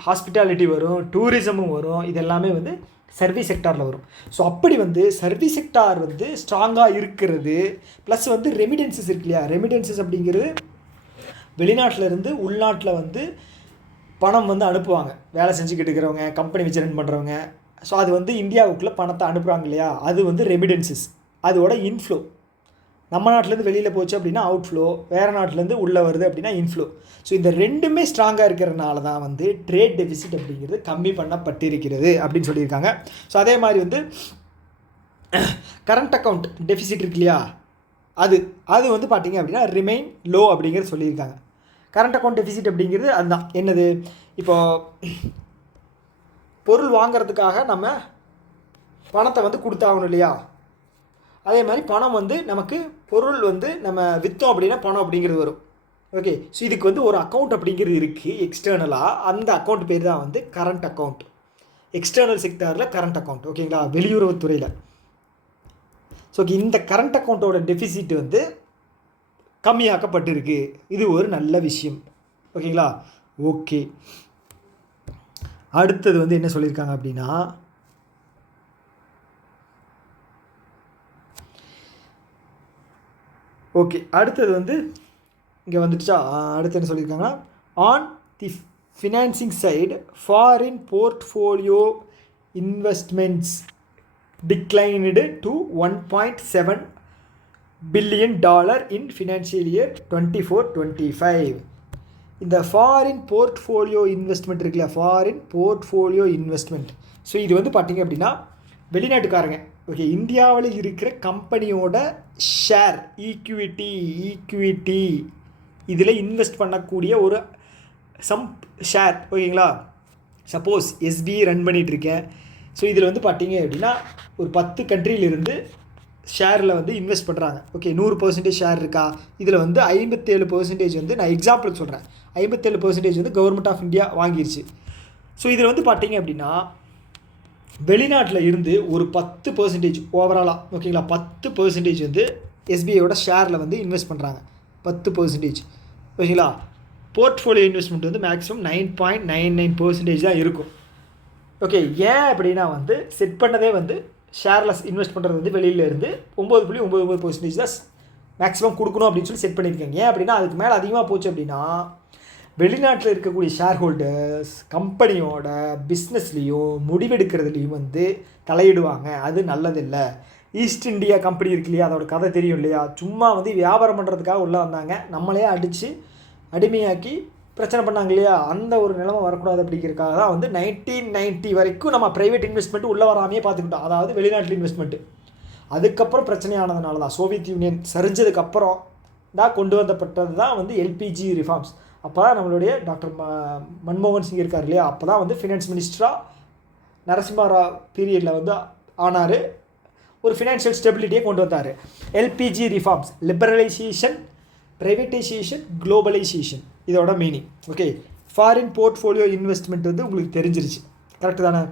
ஹாஸ்பிட்டாலிட்டி வரும், டூரிசமும் வரும், இதெல்லாமே வந்து சர்வீஸ் செக்டாரில் வரும். ஸோ அப்படி வந்து சர்வீஸ் செக்டார் வந்து ஸ்ட்ராங்காக இருக்கிறது. ப்ளஸ் வந்து ரெமிடென்சஸ் இருக்கு இல்லையா, ரெமிடென்சஸ் அப்படிங்கிறது வெளிநாட்டிலேருந்து உள்நாட்டில் வந்து பணம் வந்து அனுப்புவாங்க. வேலை செஞ்சுக்கிட்டு இருக்கிறவங்க, கம்பெனி வச்சு ரன் பண்ணுறவங்க. ஸோ அது வந்து இந்தியாவுக்குள்ளே பணத்தை அனுப்புகிறாங்க இல்லையா, அது வந்து ரெமிடென்சஸ். அதோட இன்ஃப்ளோ நம்ம நாட்டிலேருந்து வெளியில் போச்சு அப்படின்னா அவுட்ஃப்ளோ, வேறு நாட்டிலேருந்து உள்ளே வருது அப்படின்னா இன்ஃப்ளோ. ஸோ இந்த ரெண்டுமே ஸ்ட்ராங்காக இருக்கிறனால தான் வந்து ட்ரேட் டெஃபிசிட் அப்படிங்கிறது கம்மி பண்ணப்பட்டிருக்கிறது அப்படின்னு சொல்லியிருக்காங்க. ஸோ அதே மாதிரி வந்து கரண்ட் அக்கௌண்ட் டெஃபிசிட் இருக்கு இல்லையா, அது வந்து பார்த்திங்க அப்படின்னா ரிமைன் லோ அப்படிங்கிறது சொல்லியிருக்காங்க. கரண்ட் அக்கௌண்ட் டெஃபிசிட் அப்படிங்கிறது அதுதான். என்னது, இப்போது பொருள் வாங்கிறதுக்காக நம்ம பணத்தை வந்து கொடுத்தாகணும் இல்லையா. அதே மாதிரி பணம் வந்து நமக்கு பொருள் வந்து நம்ம விற்றோம் அப்படின்னா பணம் அப்படிங்கிறது வரும். ஓகே, ஸோ இதுக்கு வந்து ஒரு அக்கௌண்ட் அப்படிங்கிறது இருக்குது எக்ஸ்டர்னலாக. அந்த அக்கௌண்ட் பேர் தான் வந்து கரண்ட் அக்கௌண்ட். எக்ஸ்டர்னல் செக்டாரில் கரண்ட் அக்கௌண்ட், ஓகேங்களா, வெளியுறவுத்துறையில். ஸோ இந்த கரண்ட் அக்கௌண்ட்டோட டெஃபிசிட் வந்து கம்மியாக்கப்பட்டிருக்கு. இது ஒரு நல்ல விஷயம், ஓகேங்களா. ஓகே, அடுத்தது வந்து என்ன சொல்லியிருக்காங்க அப்படின்னா, ஓகே அடுத்தது வந்து இங்கே வந்துடுச்சா. அடுத்து என்ன சொல்லியிருக்காங்கன்னா, on the financing side foreign portfolio investments declined to $1.7 billion in financial year 24-25. இந்த ஃபாரின் போர்ட்ஃபோலியோ இன்வெஸ்ட்மெண்ட் இருக்குல்ல, ஃபாரின் போர்ட்ஃபோலியோ இன்வெஸ்ட்மெண்ட். ஸோ இது வந்து பார்த்திங்க அப்படின்னா வெளிநாட்டுக்காரங்க, ஓகே, இந்தியாவில் இருக்கிற கம்பெனியோட ஷேர் ஈக்விட்டி இதில் இன்வெஸ்ட் பண்ணக்கூடிய ஒரு ஷேர், ஓகேங்களா. சப்போஸ் எஸ்பிஐ ரன் பண்ணிகிட்ருக்கேன். ஸோ இதில் வந்து பார்த்திங்க அப்படின்னா ஒரு 10 கண்ட்ரியிலிருந்து ஷேரில் வந்து இன்வெஸ்ட் பண்ணுறாங்க. ஓகே, 100% ஷேர் இருக்கா, இதில் வந்து 57% வந்து, நான் எக்ஸாம்பிளுக்கு சொல்கிறேன், 57% வந்து கவர்மெண்ட் ஆஃப் இந்தியா வாங்கிருச்சு. ஸோ இதில் வந்து பார்த்திங்க அப்படின்னா வெளிநாட்டில் இருந்து ஒரு 10% ஓவராலாக, ஓகேங்களா, 10% வந்து எஸ்பிஐயோட ஷேரில் வந்து இன்வெஸ்ட் பண்ணுறாங்க. 10%, ஓகேங்களா. போர்ட்ஃபோலியோ இன்வெஸ்ட்மெண்ட் வந்து மேக்ஸிமம் 9.99% தான் இருக்கும். ஓகே, ஏன் அப்படின்னா வந்து செட் பண்ணதே வந்து ஷேரில் இன்வெஸ்ட் பண்ணுறது வந்து வெளியிலேருந்து 9.99% தான் மேக்ஸிமம் கொடுக்கணும் அப்படின்னு சொல்லி செட் பண்ணியிருக்காங்க. ஏன் அப்படின்னா அதுக்கு மேலே அதிகமாக போச்சு அப்படின்னா வெளிநாட்டில் இருக்கக்கூடிய ஷேர் ஹோல்டர்ஸ் கம்பெனியோட பிஸ்னஸ்லேயும் முடிவெடுக்கிறதுலையும் வந்து தலையிடுவாங்க. அது நல்லதில்லை. ஈஸ்ட் இந்தியா கம்பெனி இருக்கு இல்லையா, அதோட கதை தெரியும் இல்லையா. சும்மா வந்து வியாபாரம் பண்ணுறதுக்காக உள்ளே வந்தாங்க, நம்மளே அடித்து அடிமையாக்கி பிரச்சனை பண்ணாங்க இல்லையா. அந்த ஒரு நிலைமை வரக்கூடாது அப்படிங்கிறதுக்காக தான் வந்து 1990 வரைக்கும் நம்ம ப்ரைவேட் இன்வெஸ்ட்மெண்ட்டு உள்ளே வராமையே பார்த்துக்கிட்டோம், அதாவது வெளிநாட்டில் இன்வெஸ்ட்மெண்ட்டு. அதுக்கப்புறம் பிரச்சனையானதுனால தான் சோவியத் யூனியன் சரிஞ்சதுக்கப்புறம் தான் கொண்டு வந்தப்பட்டது தான் வந்து எல்பிஜி ரிஃபார்ம்ஸ். அப்போ தான் நம்மளுடைய டாக்டர் மன்மோகன் சிங் இருக்கார் இல்லையா, அப்போ தான் வந்து ஃபினான்ஸ் மினிஸ்டராக நரசிம்மராவ் பீரியடில் வந்து ஆனார். ஒரு ஃபினான்ஷியல் ஸ்டெபிலிட்டியை கொண்டு வந்தார். LPG reforms, liberalisation, privatisation, globalisation, இதோட meaning. Okay, foreign portfolio investment வந்து உங்களுக்கு தெரிஞ்சிருச்சு, கரெக்டு தானே.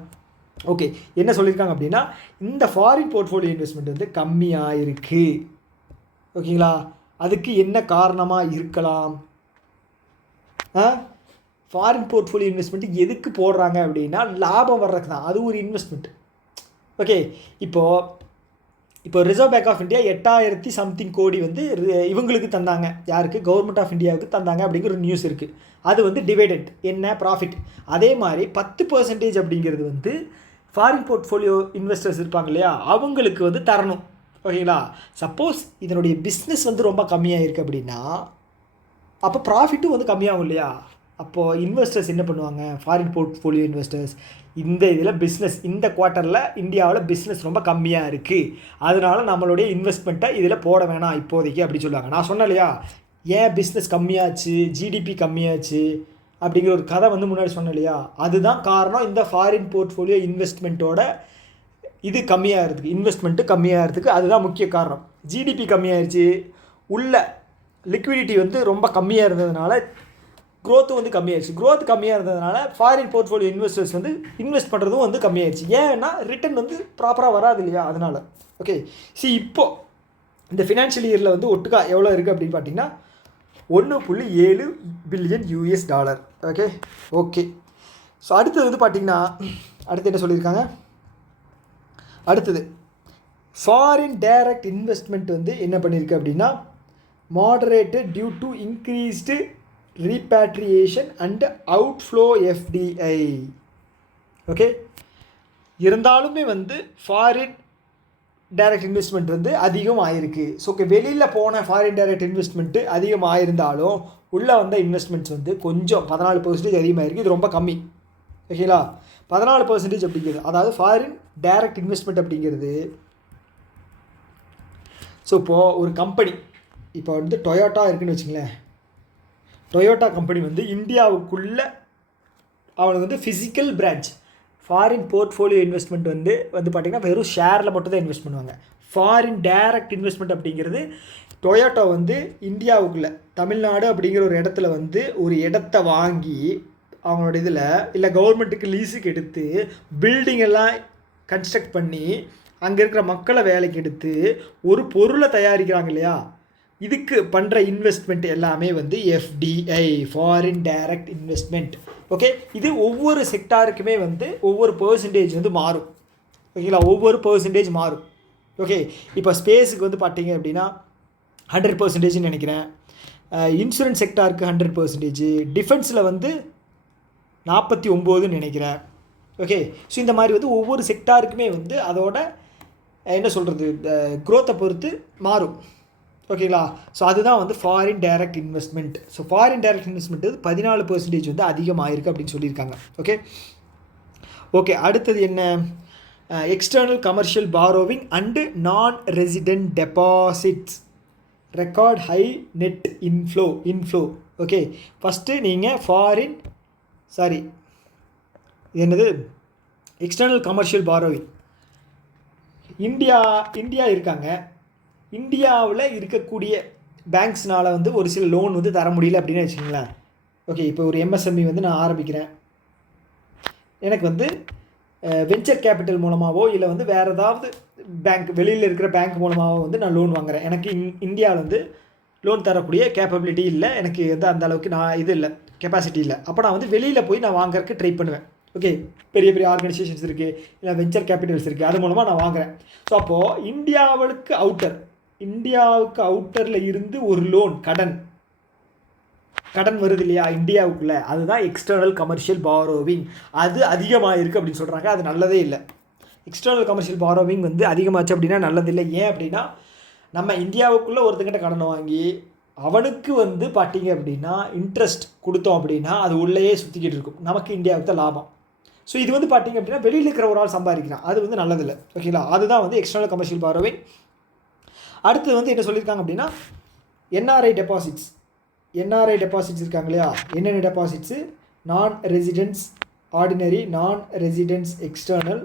ஓகே, என்ன சொல்லியிருக்காங்க அப்படின்னா இந்த ஃபாரின் போர்ட்ஃபோலியோ இன்வெஸ்ட்மெண்ட் வந்து கம்மியாக இருக்குது, ஓகேங்களா. அதுக்கு என்ன காரணமாக இருக்கலாம்? ஃபாரின் போர்ட்ஃபோலியோ இன்வெஸ்ட்மெண்ட் எதுக்கு போடுறாங்க அப்படின்னா லாபம் வர்றதுக்கு தான். அது ஒரு இன்வெஸ்ட்மெண்ட். ஓகே, இப்போ reserve bank of India 8,000 something crore வந்து இவங்களுக்கு தந்தாங்க. யாருக்கு? கவர்மெண்ட் ஆஃப் இந்தியாவுக்கு தந்தாங்க அப்படிங்கிற ஒரு நியூஸ் இருக்குது. அது வந்து டிவிடெண்ட், என்ன ப்ராஃபிட். அதே மாதிரி 10% அப்படிங்கிறது வந்து ஃபாரின் போர்ட்ஃபோலியோ இன்வெஸ்டர்ஸ் இருப்பாங்க இல்லையா, அவங்களுக்கு வந்து தரணும், ஓகேங்களா. சப்போஸ் இதனுடைய பிஸ்னஸ் வந்து ரொம்ப கம்மியாக இருக்குது அப்படின்னா அப்போ ப்ராஃபிட்டும் வந்து கம்மியாகும் இல்லையா. அப்போது இன்வெஸ்டர்ஸ் என்ன பண்ணுவாங்க, ஃபாரின் போர்ட்ஃபோலியோ இன்வெஸ்டர்ஸ், இந்த இதில் பிஸ்னஸ் இந்த குவார்ட்டரில் இந்தியாவில் பிஸ்னஸ் ரொம்ப கம்மியாக இருக்குது, அதனால நம்மளுடைய இன்வெஸ்ட்மெண்ட்டை இதில் போட வேணாம் இப்போதைக்கு அப்படி சொல்லுவாங்க. நான் சொன்னேன் இல்லையா, ஏன் பிஸ்னஸ் கம்மியாச்சு, ஜிடிபி கம்மியாச்சு அப்படிங்கிற ஒரு கதை வந்து முன்னாடி சொன்னேன் இல்லையா. அதுதான் காரணம், இந்த ஃபாரின் போர்ட்ஃபோலியோ இன்வெஸ்ட்மெண்ட்டோட இது கம்மியாகிறதுக்கு, இன்வெஸ்ட்மெண்ட்டு கம்மியாகிறதுக்கு அதுதான் முக்கிய காரணம். ஜிடிபி கம்மியாகிடுச்சு, உள்ள லிக்விடிட்டி வந்து ரொம்ப கம்மியாக இருந்ததுனால க்ரோத்து வந்து கம்மியாகிடுச்சு. க்ரோத் கம்மியாக இருந்ததுனால ஃபாரின் போர்ட்ஃபோலியோ இன்வெஸ்டர்ஸ் வந்து இன்வெஸ்ட் பண்ணுறதும் வந்து கம்மியாகிடுச்சு. ஏன்னா ரிட்டர்ன் வந்து ப்ராப்பராக வராது இல்லையா, அதனால். ஓகே, இப்போது இந்த ஃபினான்ஷியல் இயரில் வந்து ஒட்டுக்கா எவ்வளோ இருக்குது அப்படின்னு பார்த்தீங்கன்னா $1.7 பில்லியன். ஓகே, ஸோ அடுத்தது வந்து பார்த்திங்கன்னா அடுத்து என்ன சொல்லியிருக்காங்க, அடுத்தது ஃபாரின் டைரக்ட் இன்வெஸ்ட்மெண்ட் வந்து என்ன பண்ணியிருக்கு அப்படின்னா moderated due to increased repatriation and outflow FDI. Okay, இருந்தாலுமே வந்து ஃபாரின் டைரக்ட் இன்வெஸ்ட்மெண்ட் வந்து அதிகம் ஆகிருக்கு. ஸோ வெளியில் போன ஃபாரின் டைரக்ட் இன்வெஸ்ட்மெண்ட்டு அதிகம் ஆயிருந்தாலும் உள்ளே வந்த இன்வெஸ்ட்மெண்ட்ஸ் வந்து கொஞ்சம் 14% அதிகமாக இருக்குது. இது ரொம்ப கம்மி, ஓகேங்களா. 14% அப்படிங்கிறது, அதாவது ஃபாரின் டைரக்ட் இன்வெஸ்ட்மெண்ட் அப்படிங்கிறது. ஸோ இப்போது ஒரு கம்பெனி, இப்போ வந்து டொயோட்டா இருக்குதுன்னு வச்சுங்களேன். டொயோட்டா கம்பெனி வந்து இந்தியாவுக்குள்ளே அவனுக்கு வந்து physical branch. Foreign portfolio investment வந்து பார்த்திங்கன்னா வெறும் ஷேரில் மட்டும் தான் இன்வெஸ்ட் பண்ணுவாங்க. ஃபாரின் டைரக்ட் இன்வெஸ்ட்மெண்ட் அப்படிங்கிறது டொயோட்டோ வந்து இந்தியாவுக்குள்ளே தமிழ்நாடு அப்படிங்கிற ஒரு இடத்துல வந்து ஒரு இடத்த வாங்கி அவங்களோட இதில் இல்லை கவர்மெண்ட்டுக்கு லீஸுக்கு எடுத்து பில்டிங் எல்லாம் கன்ஸ்ட்ரக்ட் பண்ணி அங்கே இருக்கிற மக்களை வேலைக்கு எடுத்து ஒரு பொருளை தயாரிக்கிறாங்க இல்லையா, இதுக்கு பண்ணுற இன்வெஸ்ட்மெண்ட் எல்லாமே வந்து FDI, foreign direct investment. Okay, இது ஒவ்வொரு செக்டாருக்குமே வந்து ஒவ்வொரு பர்சன்டேஜ் வந்து மாறும். ஓகேங்களா, ஒவ்வொரு பர்சன்டேஜ் மாறும். ஓகே, இப்போ ஸ்பேஸுக்கு வந்து பார்த்தீங்க அப்படின்னா 100% நினைக்கிறேன். இன்சூரன்ஸ் செக்டாருக்கு 100%, டிஃபென்ஸில் வந்து 49 நினைக்கிறேன். ஓகே, ஸோ இந்த மாதிரி வந்து ஒவ்வொரு செக்டாருக்குமே வந்து அதோட என்ன சொல்கிறது க்ரோத்தை பொறுத்து மாறும். ஓகேங்களா, ஸோ அதுதான் வந்து foreign direct investment. So foreign direct investment வந்து 14% வந்து அதிகமாகிருக்கு அப்படின்னு சொல்லியிருக்காங்க. ஓகே ஓகே அடுத்தது என்ன, எக்ஸ்டர்னல் கமர்ஷியல் பாரோவிங் அண்டு நான் resident deposits record high net inflow. Okay, first நீங்கள் என்னது எக்ஸ்டர்னல் கமர்ஷியல் பாரோவிங் இந்தியா இருக்காங்க. இந்தியாவில் இருக்கக்கூடிய பேங்க்ஸ்னால் வந்து ஒரு சில லோன் வந்து தர முடியல அப்படின்னு வச்சுக்கோங்களேன். ஓகே, இப்போ ஒரு எம்எஸ்எம்இ வந்து நான் ஆரம்பிக்கிறேன். எனக்கு வந்து வெஞ்சர் கேபிட்டல் மூலமாகவோ இல்லை வந்து வேறு ஏதாவது பேங்க் வெளியில் இருக்கிற பேங்க் மூலமாகவோ வந்து நான் லோன் வாங்குகிறேன். எனக்கு இந்தியாவில் வந்து லோன் தரக்கூடிய கேப்பபிலிட்டி இல்லை, எனக்கு வந்து அந்த அளவுக்கு நான் இது இல்லை, கெப்பாசிட்டி இல்லை. அப்போ நான் வந்து வெளியில் போய் நான் வாங்குறதுக்கு ட்ரை பண்ணுவேன். ஓகே, பெரிய பெரிய ஆர்கனைசேஷன்ஸ் இருக்குது, இல்லை வெஞ்சர் கேபிட்டல்ஸ் இருக்குது, அது மூலமாக நான் வாங்குகிறேன். ஸோ அப்போது இந்தியாவுக்கு அவுட்டரில் இருந்து ஒரு லோன் கடன் வருது இல்லையா இந்தியாவுக்குள்ளே, அதுதான் எக்ஸ்டர்னல் கமர்ஷியல் பாரோவிங். அது அதிகமாக இருக்குது அப்படின்னு சொல்கிறாங்க. அது நல்லதே இல்லை. எக்ஸ்டர்னல் கமர்ஷியல் பாரோவிங் வந்து அதிகமாச்சு அப்படின்னா நல்லதில்லை. ஏன் அப்படின்னா நம்ம இந்தியாவுக்குள்ளே ஒருத்தங்கிட்ட கடனை வாங்கி அவனுக்கு வந்து பார்த்தீங்க அப்படின்னா இன்ட்ரெஸ்ட் கொடுத்தோம் அப்படின்னா அது உள்ளேயே சுற்றிக்கிட்டு இருக்கும், நமக்கு இந்தியாவுக்கு தான் லாபம். ஸோ இது வந்து பார்த்தீங்க அப்படின்னா வெளியில் இருக்கிற ஒரு ஆள் சம்பாதிக்கிறான், அது வந்து நல்லதில்லை. ஓகேங்களா, அதுதான் வந்து எக்ஸ்டர்னல் கமர்ஷியல் பாரோவிங். அடுத்தது வந்து என்ன சொல்லியிருக்காங்க அப்படின்னா என்ஆர்ஐ டெபாசிட்ஸ் இருக்காங்க இல்லையா, என்னென்ன deposits, non residence ordinary, non residence external,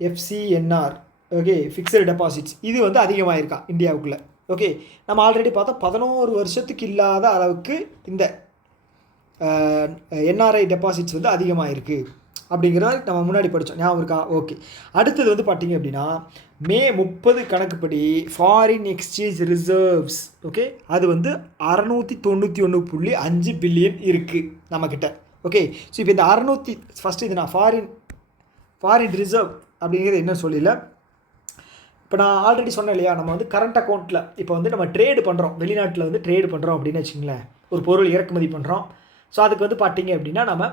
FCNR. Okay, fixed deposits இது வந்து அதிகமாகிருக்கா இந்தியாவுக்குள்ளே. ஓகே, நம்ம ஆல்ரெடி பார்த்தோம் 11 வருஷத்துக்கு இல்லாத அளவுக்கு இந்த என்ஆர்ஐ டெபாசிட்ஸ் வந்து அதிகமாகிருக்கு அப்படிங்கிறத நம்ம முன்னாடி படித்தோம், ஞாபகம் இருக்கா? ஓகே, அடுத்தது வந்து பார்த்திங்க அப்படின்னா மே 30 கணக்குப்படி ஃபாரின் எக்ஸ்சேஞ்ச் ரிசர்வ்ஸ், ஓகே, அது வந்து 691.5 பில்லியன் இருக்குது நம்மக்கிட்ட. ஓகே, ஸோ இப்போ இந்த 600 ஃபஸ்ட்டு இது நான் ஃபாரின் ரிசர்வ் அப்படிங்கிறது என்ன சொல்லல. இப்போ நான் ஆல்ரெடி சொன்னேன் இல்லையா, நம்ம வந்து கரண்ட் அக்கௌண்ட்டில் இப்போ வந்து நம்ம ட்ரேடு பண்ணுறோம், வெளிநாட்டில் வந்து ட்ரேடு பண்ணுறோம் அப்படின்னு வச்சுங்களேன், ஒரு பொருள் இறக்குமதி பண்ணுறோம். ஸோ அதுக்கு வந்து பார்த்திங்க அப்படின்னா நம்ம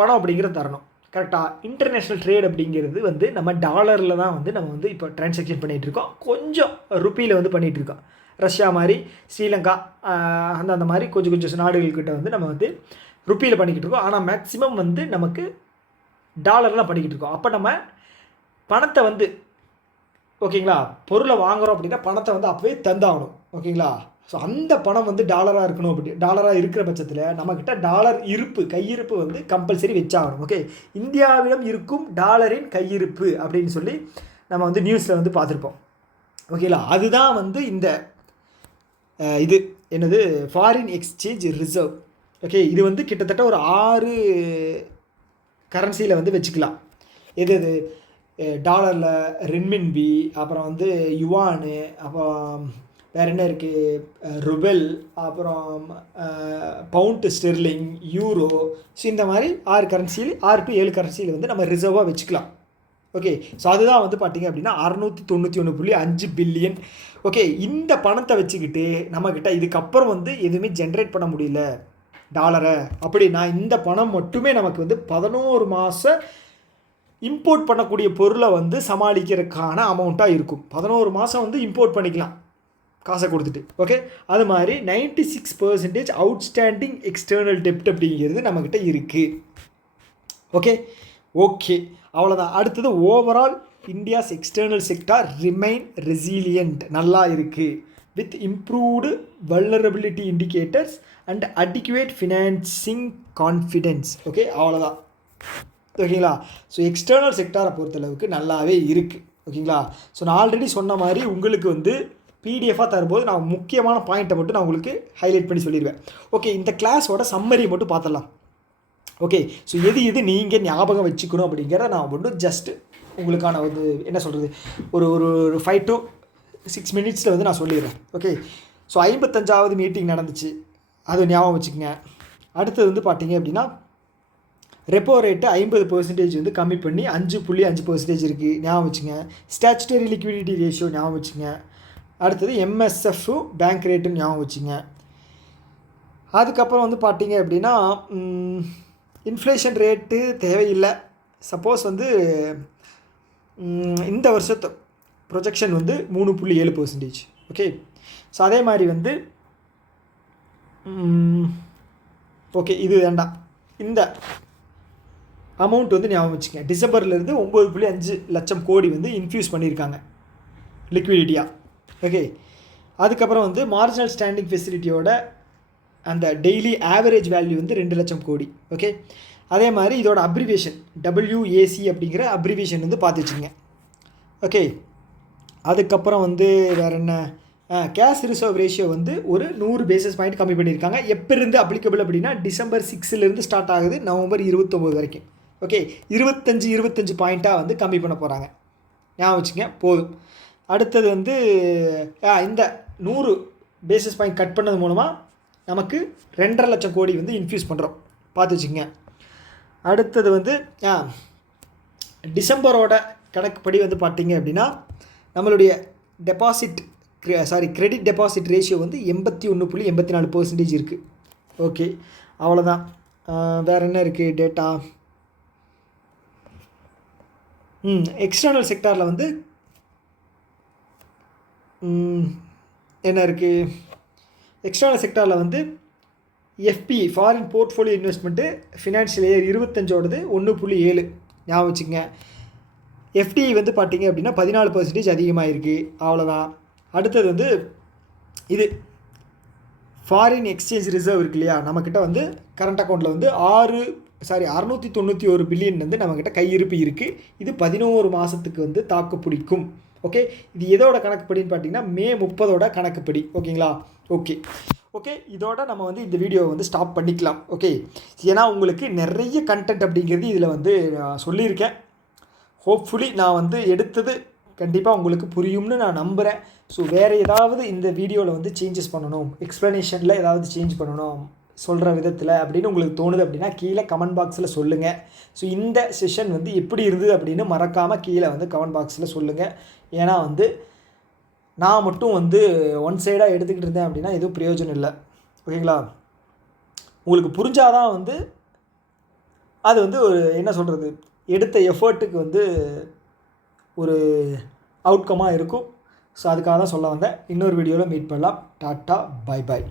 பணம் அப்படிங்கிறது தரணும். கரெக்டாக, இன்டர்நேஷ்னல் ட்ரேட் அப்படிங்கிறது வந்து நம்ம டாலரில் தான் வந்து நம்ம வந்து இப்போ ட்ரான்சாக்ஷன் பண்ணிகிட்ருக்கோம், கொஞ்சம் ருப்பியில் வந்து பண்ணிகிட்ருக்கோம். ரஷ்யா மாதிரி, ஸ்ரீலங்கா அந்த மாதிரி கொஞ்சம் நாடுகள்கிட்ட வந்து நம்ம வந்து ருப்பியில் பண்ணிக்கிட்டு இருக்கோம். ஆனால் மேக்ஸிமம் வந்து நமக்கு டாலர்லாம் பண்ணிக்கிட்டு இருக்கோம். அப்போ நம்ம பணத்தை வந்து ஓகேங்களா, பொருளை வாங்குகிறோம் அப்படின்னா பணத்தை வந்து அப்போவே தந்தாகணும். ஓகேங்களா, ஸோ அந்த பணம் வந்து டாலராக இருக்கணும். டாலராக இருக்கிற பட்சத்தில் நம்மக்கிட்ட டாலர் கையிருப்பு வந்து கம்பல்சரி வச்சாகணும். ஓகே, இந்தியாவிடம் இருக்கும் டாலரின் கையிருப்பு அப்படின்னு சொல்லி நம்ம வந்து நியூஸில் வந்து பார்த்துருப்போம். ஓகேங்களா, அதுதான் வந்து இந்த இது என்னது ஃபாரின் எக்ஸ்சேஞ்ச் ரிசர்வ். ஓகே, இது வந்து கிட்டத்தட்ட ஒரு 6 கரன்சியில் வந்து வச்சுக்கலாம். எது டாலரில் ரென்மின்பி, அப்புறம் வந்து யுவானு, அப்புறம் வேறு என்ன இருக்குது, ருபெல், அப்புறம் பவுண்ட் ஸ்டெர்லிங், யூரோ. ஸோ இந்த மாதிரி 6 கரன்சியில் 6 to 7 கரன்சியில் வந்து நம்ம ரிசர்வாக வச்சுக்கலாம். ஓகே, ஸோ அதுதான் வந்து பார்த்திங்க அப்படின்னா 691.5 பில்லியன். ஓகே, இந்த பணத்தை வச்சுக்கிட்டு நம்மக்கிட்ட இதுக்கப்புறம் வந்து எதுவுமே ஜென்ரேட் பண்ண முடியல டாலரை அப்படின்னா இந்த பணம் மட்டுமே நமக்கு வந்து 11 மாதம் இம்போர்ட் பண்ணக்கூடிய பொருளை வந்து சமாளிக்கிறதுக்கான அமௌண்ட்டாக இருக்கும். 11 மாதம் வந்து இம்போர்ட் பண்ணிக்கலாம் காசை கொடுத்துட்டு. ஓகே, அது மாதிரி 96% அவுட்ஸ்டாண்டிங் எக்ஸ்டர்னல் டெப்ட் அப்படிங்கிறது நம்மக்கிட்ட இருக்குது. ஓகே அவ்வளோதான். அடுத்தது overall India's external sector remain resilient, நல்லா இருக்குது, with improved vulnerability indicators and adequate financing confidence. Okay, அவ்வளோதான். ஓகேங்களா, ஸோ எக்ஸ்டர்னல் செக்டாரை பொறுத்தளவுக்கு நல்லாவே இருக்குது. ஓகேங்களா. ஸோ நான் ஆல்ரெடி சொன்ன மாதிரி உங்களுக்கு வந்து பிடிஎஃபாக தரும்போது நான் முக்கியமான பாயிண்ட்டை மட்டும் நான் உங்களுக்கு ஹைலைட் பண்ணி சொல்லிடுவேன். ஓகே, இந்த கிளாஸோட சம்மரி மட்டும் பார்த்துடலாம். ஓகே, ஸோ எது நீங்கள் ஞாபகம் வச்சுக்கணும் அப்படிங்கிறத நான் மட்டும் ஜஸ்ட்டு உங்களுக்கான வந்து என்ன சொல்கிறது ஒரு ஒரு 5 to 6 மினிட்ஸில் வந்து நான் சொல்லிடுறேன். ஓகே, ஸோ 55வது மீட்டிங் நடந்துச்சு, அது ஞாபகம் வச்சுக்கோங்க. அடுத்தது வந்து பார்த்தீங்க அப்படின்னா ரெப்போ ரேட்டு 50% வந்து கம்மி பண்ணி 5.5% இருக்குது, ஞாபகம் வச்சுங்க. ஸ்டாச்சுட்டரி லிக்விடிட்டி ரேஷியோ ஞாபகம் வச்சுங்க. அடுத்தது எம்எஸ்எஃப்பும் பேங்க் ரேட்டும் ஞாபகம் வச்சுங்க. அதுக்கப்புறம் வந்து பார்த்தீங்க அப்படின்னா இன்ஃப்ளேஷன் ரேட்டு தேவையில்லை. சப்போஸ் வந்து இந்த வருஷத்து ப்ரொஜெக்ஷன் வந்து 3.7%. ஓகே, ஸோ அதே மாதிரி வந்து ஓகே இது வேண்டாம், இந்த அமௌண்ட் வந்து ஞாபகம் வச்சுங்க. டிசம்பர்லேருந்து 9.5 லட்சம் கோடி வந்து இன்ஃப்யூஸ் பண்ணியிருக்காங்க லிக்விடிட்டியாக. ஓகே, அதுக்கப்புறம் வந்து மார்ஜினல் ஸ்டாண்டிங் ஃபெசிலிட்டியோட அந்த டெய்லி ஆவரேஜ் வேல்யூ வந்து 2 லட்சம் கோடி. ஓகே, அதே மாதிரி இதோட அப்ரிவேஷன் WAC அப்படிங்கிற அப்ரிவேஷன் வந்து பார்த்து வச்சுங்க. ஓகே, அதுக்கப்புறம் வந்து வேறு என்ன, கேஷ் ரிசர்வ் ரேஷியோ வந்து ஒரு 100 பேசிஸ் பாயிண்ட் கம்மி பண்ணியிருக்காங்க. எப்போ இருந்து அப்ளிகபிள் அப்படின்னா டிசம்பர் 6லேருந்து ஸ்டார்ட் ஆகுது, நவம்பர் 29 வரைக்கும். ஓகே, 25 பாயிண்ட்டாக வந்து கம்மி பண்ண போகிறாங்க, ஞாபகம் வச்சுங்க, போதும். அடுத்தது வந்து இந்த 100 பேசிஸ் பாயிண்ட் கட் பண்ணது மூலமாக நமக்கு 2.5 லட்சம் கோடி வந்து இன்ஃப்யூஸ் பண்ணுறோம், பார்த்து வச்சுங்க. அடுத்தது வந்து டிசம்பரோட கணக்குப்படி வந்து பார்த்தீங்க அப்படின்னா நம்மளுடைய கிரெடிட் டெபாசிட் ரேஷியோ வந்து 81.84% இருக்குது. ஓகே, அவ்வளோதான். வேறு என்ன இருக்குது டேட்டா? எக்ஸ்டர்னல் செக்டாரில் வந்து என்ன இருக்குது? எக்ஸ்டர்னல் செக்டாரில் வந்து FPI foreign portfolio investment financial year 25ஓடது 1.7, ஞாபகம் வச்சுங்க. FDI வந்து பார்த்தீங்க அப்படின்னா 14% அதிகமாக இருக்குது, அவ்வளோதான். அடுத்தது வந்து இது ஃபாரின் எக்ஸ்சேஞ்ச் ரிசர்வ் இருக்கு இல்லையா, நம்மக்கிட்ட வந்து கரண்ட் அக்கௌண்ட்டில் வந்து 691 பில்லியன் வந்து நம்மக்கிட்ட கையிருப்பு இருக்குது. இது 11 மாதத்துக்கு வந்து தாக்கு பிடிக்கும். ஓகே, இது எதோட கணக்குப்படின்னு பார்த்தீங்கன்னா மே 30ஓட கணக்குப்படி. ஓகேங்களா. ஓகே, இதோட நம்ம வந்து இந்த வீடியோவை வந்து ஸ்டாப் பண்ணிக்கலாம். ஓகே, ஏன்னா உங்களுக்கு நிறைய கண்டென்ட் அப்படிங்கிறது இதில் வந்து சொல்லியிருக்கேன். ஹோப்ஃபுல்லி நான் வந்து எடுத்தது கண்டிப்பாக உங்களுக்கு புரியும்னு நான் நம்புகிறேன். ஸோ வேறு ஏதாவது இந்த வீடியோவில் வந்து சேஞ்சஸ் பண்ணணும், எக்ஸ்ப்ளனேஷனில் ஏதாவது சேஞ்ச் பண்ணணும் சொல்கிற விதத்தில் அப்படின்னு உங்களுக்கு தோணுது அப்படின்னா கீழே கமெண்ட் பாக்ஸில் சொல்லுங்கள். ஸோ இந்த செஷன் வந்து எப்படி இருந்தது அப்படின்னு மறக்காமல் கீழே வந்து கமெண்ட் பாக்ஸில் சொல்லுங்கள். ஏன்னா வந்து நான் மட்டும் வந்து ஒன் சைடாக எடுத்துக்கிட்டு இருந்தேன் அப்படின்னா எதுவும் பிரயோஜனம் இல்லை. ஓகேங்களா. உங்களுக்கு புரிஞ்சாதான் வந்து அது வந்து ஒரு என்ன சொல்கிறது எடுத்த எஃபர்ட்டுக்கு வந்து ஒரு அவுட்கமாக இருக்கும். ஸோ அதுக்காக தான் சொல்ல வந்தேன். இன்னொரு வீடியோவில் மீட் பண்ணலாம். Tata, bye bye.